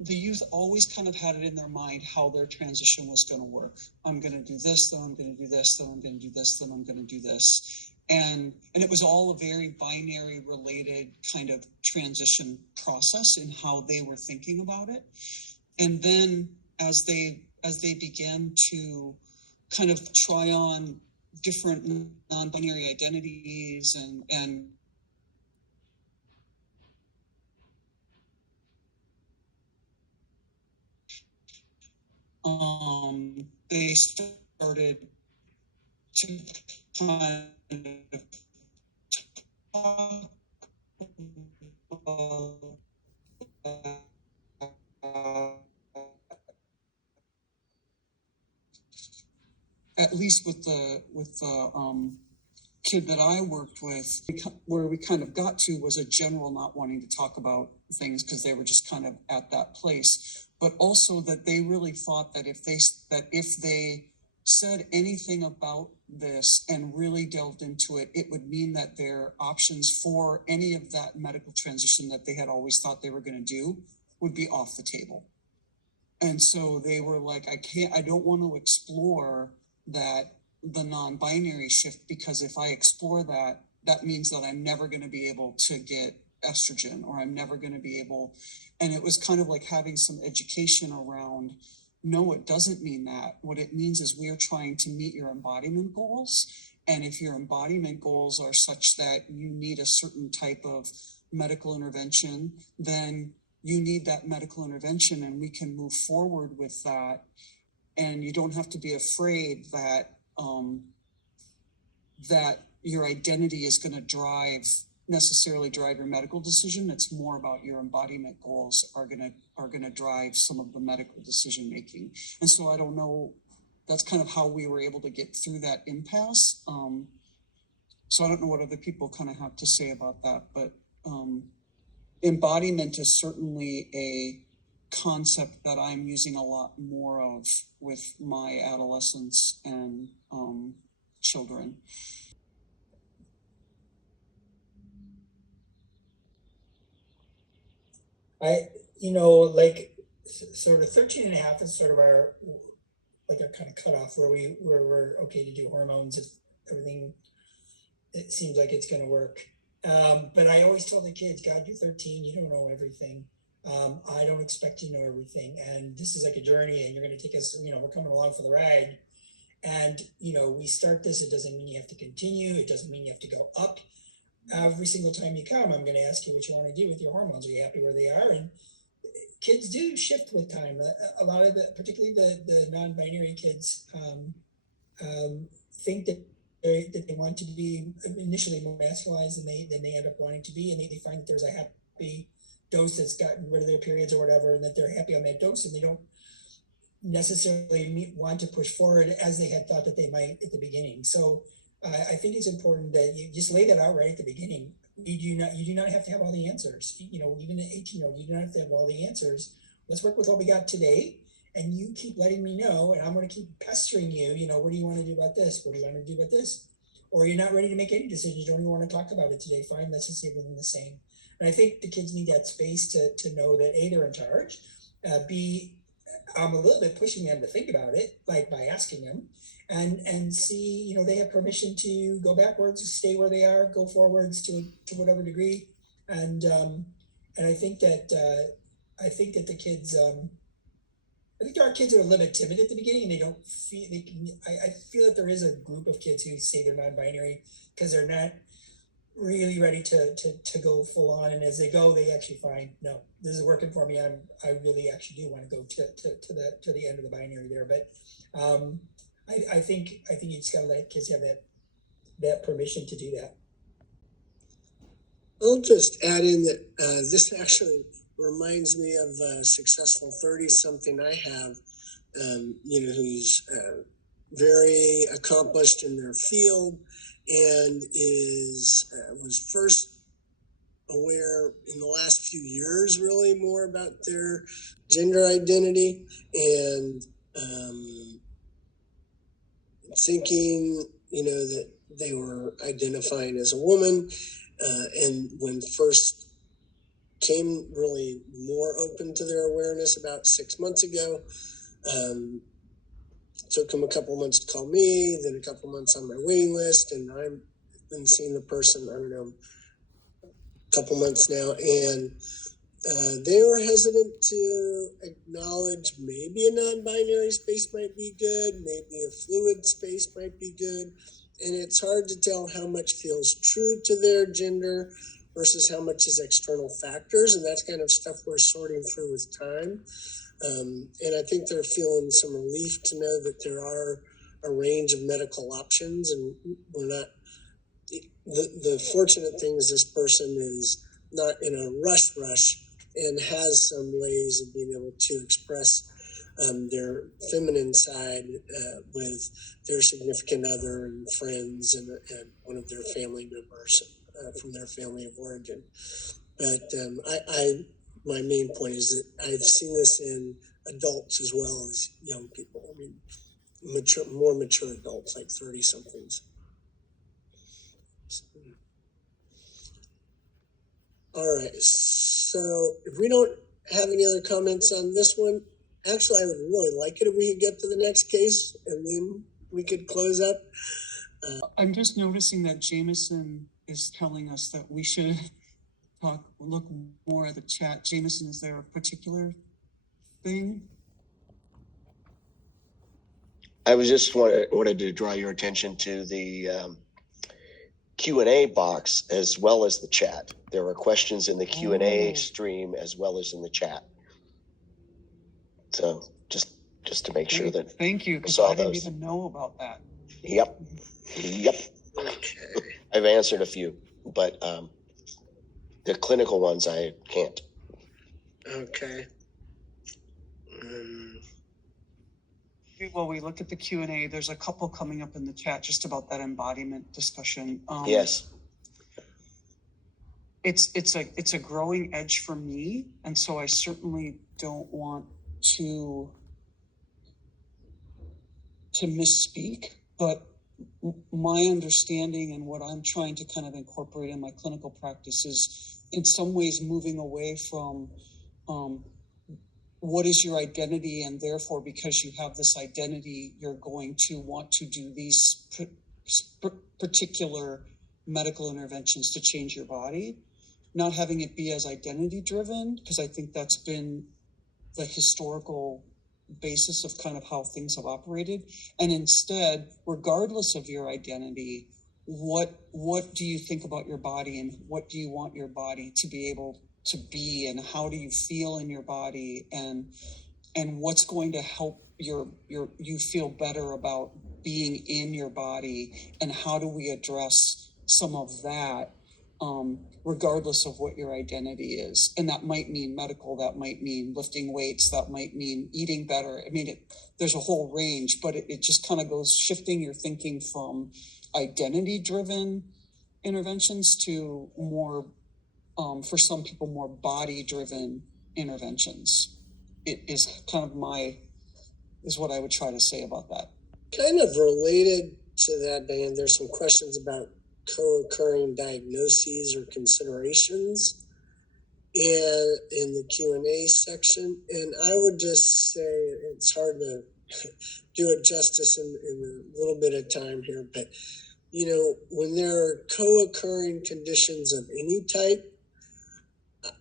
the youth always kind of had it in their mind how their transition was going to work. I'm going to do this, then I'm going to do this, then I'm going to do this, then I'm going to do this. And it was all a very binary related kind of transition process in how they were thinking about it. And then as they began to kind of try on different non-binary identities and they started to kind of talk about, at least with the kid that I worked with, where we kind of got to was a general not wanting to talk about things because they were just kind of at that place, but also that they really thought that if they said anything about this and really delved into it, it would mean that their options for any of that medical transition that they had always thought they were going to do would be off the table. And so they were like, I don't want to explore the non-binary shift, because if I explore that, that means that I'm never going to be able to get estrogen, or I'm never going to be able. And it was kind of like having some education around, no, it doesn't mean that. What it means is we are trying to meet your embodiment goals. And if your embodiment goals are such that you need a certain type of medical intervention, then you need that medical intervention, and we can move forward with that. And you don't have to be afraid that that your identity is going to necessarily drive your medical decision. It's more about your embodiment goals are going to drive some of the medical decision making. And so I don't know, that's kind of how we were able to get through that impasse. So I don't know what other people kind of have to say about that, but embodiment is certainly a concept that I'm using a lot more of with my adolescents and children. Like sort of 13 and a half is sort of our kind of cutoff where we're okay to do hormones if everything, it seems like it's going to work. But I always tell the kids, God, you're 13, you don't know everything. I don't expect you to know everything. And this is like a journey, and you're going to take us, we're coming along for the ride. And, we start this. It doesn't mean you have to continue. It doesn't mean you have to go up. Every single time you come, I'm going to ask you what you want to do with your hormones. Are you happy where they are? And kids do shift with time. A lot of particularly the non-binary kids, think that they want to be initially more masculinized than they end up wanting to be, and they find that there's a happy dose that's gotten rid of their periods or whatever, and that they're happy on that dose, and they don't necessarily want to push forward as they had thought that they might at the beginning. So I think it's important that you just lay that out right at the beginning. You do not have to have all the answers. Even an 18-year-old, you do not have to have all the answers. Let's work with what we got today, and you keep letting me know, and I'm going to keep pestering you. What do you want to do about this? What do you want to do about this? Or you're not ready to make any decisions. You don't even want to talk about it today. Fine, let's just see everything the same. And I think the kids need that space to know that A, they're in charge. B, I'm a little bit pushing them to think about it, like by asking them, and see, they have permission to go backwards, stay where they are, go forwards to whatever degree, and I think that the kids, I think there are kids who are a little bit timid at the beginning, and they don't feel they can. I feel that there is a group of kids who say they're non-binary because they're not really ready to go full on, and as they go, they actually find, no, this is working for me. I really actually do want to go to the end of the binary there. But I think you just gotta let kids have that permission to do that. I'll just add in that this actually reminds me of a successful 30-something I have, who's very accomplished in their field, and was first aware in the last few years really more about their gender identity, and thinking that they were identifying as a woman, and when first came really more open to their awareness about 6 months ago. Took them a couple months to call me, then a couple months on my waiting list, and I've been seeing the person, I don't know, a couple months now, and they were hesitant to acknowledge maybe a non-binary space might be good, maybe a fluid space might be good, and it's hard to tell how much feels true to their gender versus how much is external factors, and that's kind of stuff we're sorting through with time. And I think they're feeling some relief to know that there are a range of medical options, and we're not. The fortunate thing is this person is not in a rush and has some ways of being able to express their feminine side with their significant other and friends and one of their family members from their family of origin. But my main point is that I've seen this in adults as well as young people. I mean, more mature adults, like 30-somethings. All right. So if we don't have any other comments on this one, actually, I would really like it if we could get to the next case and then we could close up. I'm just noticing that Jameson is telling us that we should look more at the chat. Jameson, is there a particular thing? I was just wanted to draw your attention to the Q&A box as well as the chat. There are questions in the Q&A stream as well as in the chat. So just to make sure that thank you, because I didn't even know about that. Yep. Okay. I've answered a few, but the clinical ones I can't. Okay. While we look at the Q&A, there's a couple coming up in the chat just about that embodiment discussion. Yes. It's a growing edge for me, and so I certainly don't want to misspeak, but my understanding and what I'm trying to kind of incorporate in my clinical practice is in some ways moving away from what is your identity, and therefore because you have this identity you're going to want to do these particular medical interventions to change your body, not having it be as identity driven, because I think that's been the historical basis of kind of how things have operated. And instead, regardless of your identity, what do you think about your body, and what do you want your body to be able to be, and how do you feel in your body, and what's going to help you feel better about being in your body, and how do we address some of that regardless of what your identity is. And that might mean medical, that might mean lifting weights, that might mean eating better. I mean, there's a whole range, but it just kind of goes shifting your thinking from identity driven interventions to more for some people, more body-driven interventions. It is kind of is what I would try to say about that. Kind of related to that, Dan, there's some questions about co-occurring diagnoses or considerations in the Q&A section. And I would just say it's hard to do it justice in a little bit of time here, but when there are co-occurring conditions of any type,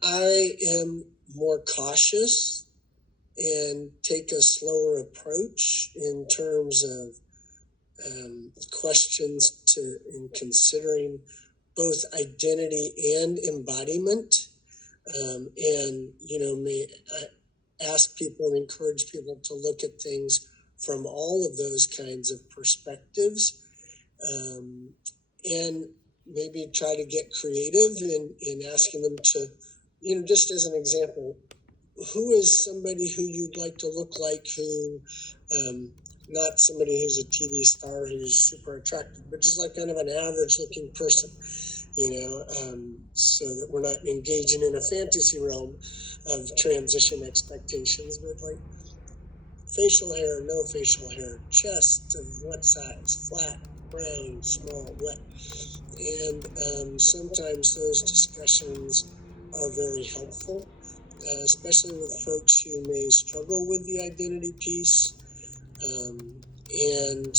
I am more cautious and take a slower approach in terms of questions in considering both identity and embodiment. May ask people and encourage people to look at things from all of those kinds of perspectives, and maybe try to get creative in asking them to, just as an example, who is somebody who you'd like to look like, who, not somebody who's a TV star who's super attractive, but just like kind of an average looking person, so that we're not engaging in a fantasy realm of transition expectations, but like facial hair, no facial hair, chest of what size, flat, round, small, wet. And sometimes those discussions are very helpful, especially with folks who may struggle with the identity piece. And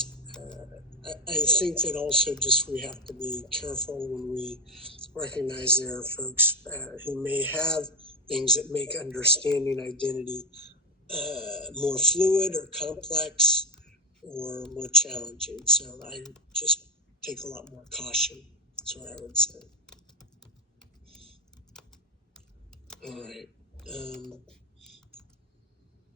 I think that also just we have to be careful when we recognize there are folks who may have things that make understanding identity more fluid or complex or more challenging. So I just take a lot more caution. That's what I would say. All right.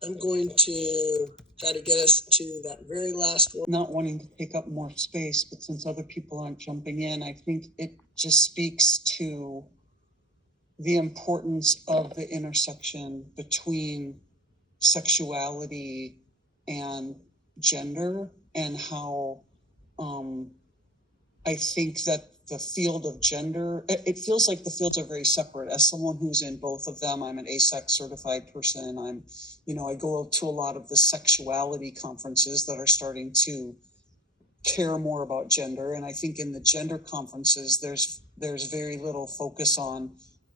I'm going to try to get us to that very last one. Not wanting to take up more space, but since other people aren't jumping in, I think it just speaks to the importance of the intersection between sexuality and gender, and how I think that the field of gender, it feels like the fields are very separate. As someone who's in both of them, I'm an ASEX certified person. I go to a lot of the sexuality conferences that are starting to care more about gender. And I think in the gender conferences, there's very little focus on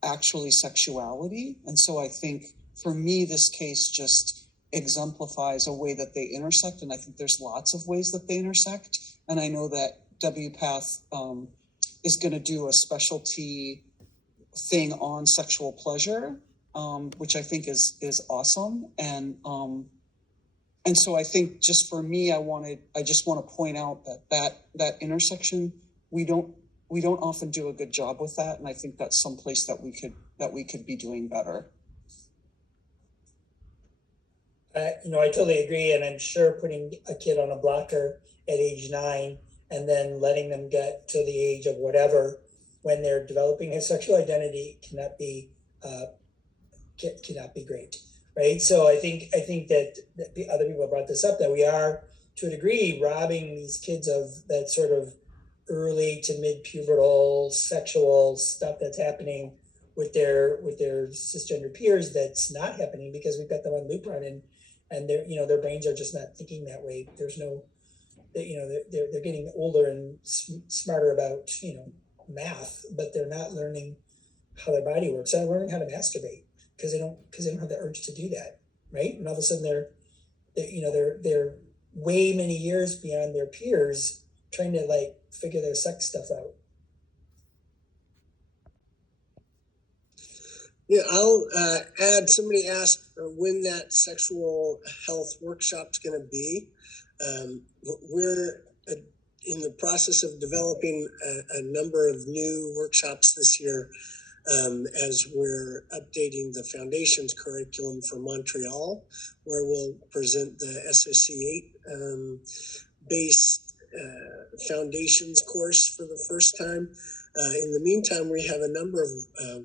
actually sexuality. And so I think for me, this case just exemplifies a way that they intersect. And I think there's lots of ways that they intersect. And I know that WPATH is going to do a specialty thing on sexual pleasure, which I think is awesome. And so I think just for me, I just want to point out that intersection, we don't often do a good job with that. And I think that's someplace that we could be doing better. I totally agree. And I'm sure putting a kid on a blocker at age 9 and then letting them get to the age of whatever when they're developing a sexual identity cannot be great, right? So I think that the other people have brought this up, that we are to a degree robbing these kids of that sort of early to mid-pubertal sexual stuff that's happening with their cisgender peers. That's not happening because we've got them on loop run, and their brains are just not thinking that way. There's no, they're getting older and smarter about math, but they're not learning how their body works. They're learning how to masturbate because they don't have the urge to do that, right? And all of a sudden they're way many years beyond their peers trying to figure their sex stuff out. Yeah, I'll add, somebody asked when that sexual health workshop's going to be. We're in the process of developing a number of new workshops this year as we're updating the foundations curriculum for Montreal, where we'll present the SOC 8 based foundations course for the first time. In the meantime, we have a number of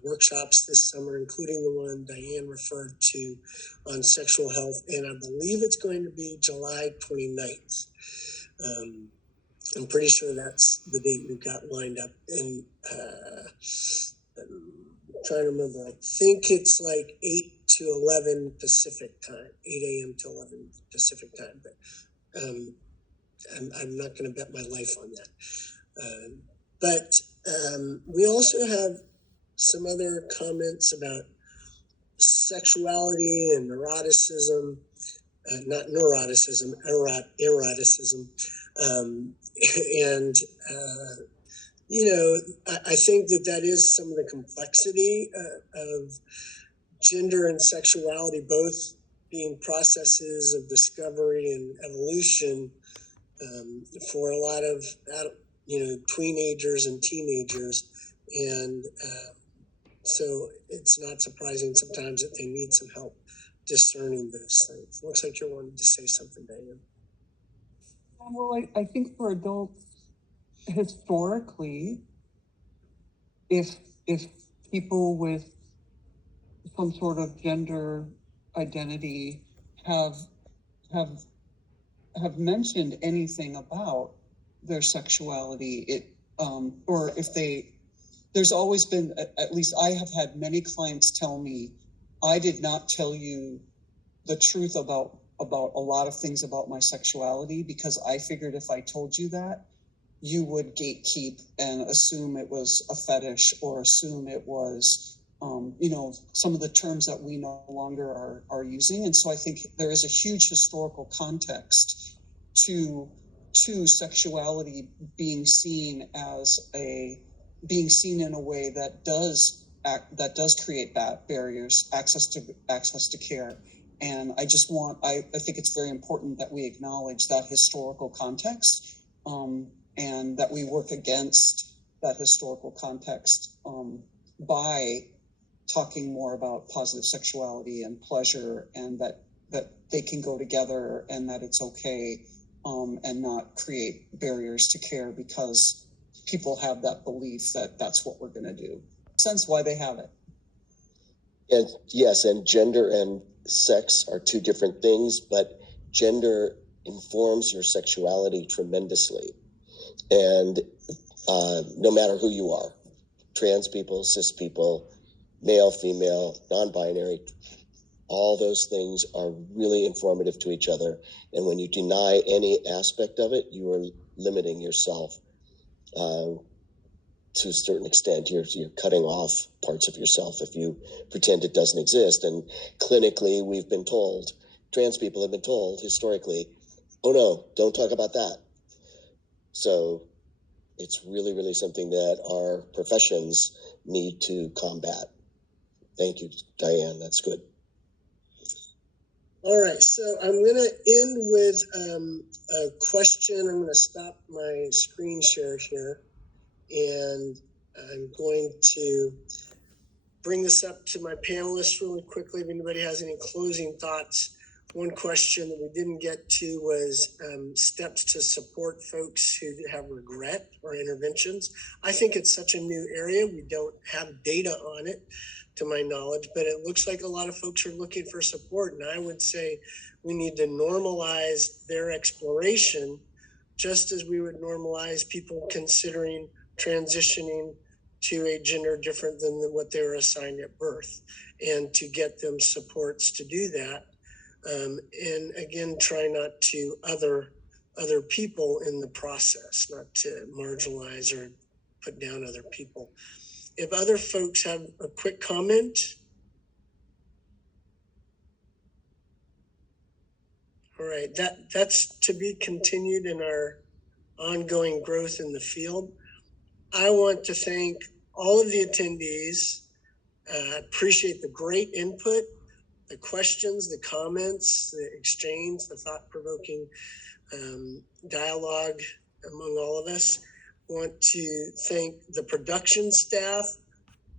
workshops this summer, including the one Diane referred to on sexual health, and I believe it's going to be July 29th. I'm pretty sure that's the date we've got lined up. And I'm trying to remember, I think it's 8 to 11 Pacific time, 8 a.m. to 11 Pacific time, but I'm not going to bet my life on that. But we also have some other comments about sexuality and neuroticism, not neuroticism, eroticism. And I think that is some of the complexity of gender and sexuality, both being processes of discovery and evolution for a lot of teenagers and teenagers. And so it's not surprising sometimes that they need some help discerning those things. Looks like you wanted to say something, Diane. Well, I think for adults, historically, if people with some sort of gender identity have mentioned anything about their sexuality, or if there's always been, at least I have had many clients tell me, I did not tell you the truth about a lot of things about my sexuality because I figured if I told you that, you would gatekeep and assume it was a fetish or assume it was some of the terms that we no longer are using. And so I think there is a huge historical context to sexuality being seen in a way that does create barriers, access to care. And I think it's very important that we acknowledge that historical context, and that we work against that historical context by talking more about positive sexuality and pleasure, and that they can go together, and that it's okay, and not create barriers to care because people have that belief that that's what we're going to do. Sense why they have it. And yes, and gender and sex are two different things, but gender informs your sexuality tremendously. And no matter who you are, trans people, cis people, male, female, non-binary, all those things are really informative to each other. And when you deny any aspect of it, you are limiting yourself to a certain extent. You're cutting off parts of yourself if you pretend it doesn't exist. And clinically, we've been told, trans people have been told historically, oh no, don't talk about that. So it's really, really something that our professions need to combat. Thank you, Diane. That's good. All right, so I'm going to end with a question. I'm going to stop my screen share here, and I'm going to bring this up to my panelists really quickly. If anybody has any closing thoughts. One question that we didn't get to was steps to support folks who have regret or interventions. I think it's such a new area. We don't have data on it, to my knowledge, but it looks like a lot of folks are looking for support. And I would say we need to normalize their exploration, just as we would normalize people considering transitioning to a gender different than what they were assigned at birth, and to get them supports to do that. And again, try not to other people in the process, not to marginalize or put down other people. If other folks have a quick comment. All right, that's to be continued in our ongoing growth in the field. I want to thank all of the attendees. Appreciate the great input, the questions, the comments, the exchange, the thought-provoking dialogue among all of us. Want to thank the production staff,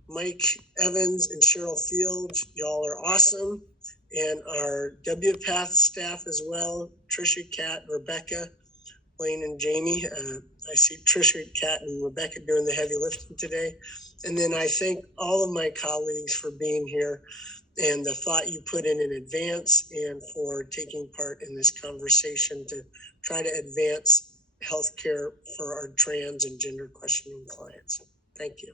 Mike Evans and Cheryl Fields. Y'all are awesome. And our WPATH staff as well, Trisha, Kat, Rebecca, Wayne, and Jamie. I see Trisha, Kat, and Rebecca doing the heavy lifting today. And then I thank all of my colleagues for being here and the thought you put in advance, and for taking part in this conversation to try to advance healthcare for our trans and gender questioning clients. Thank you.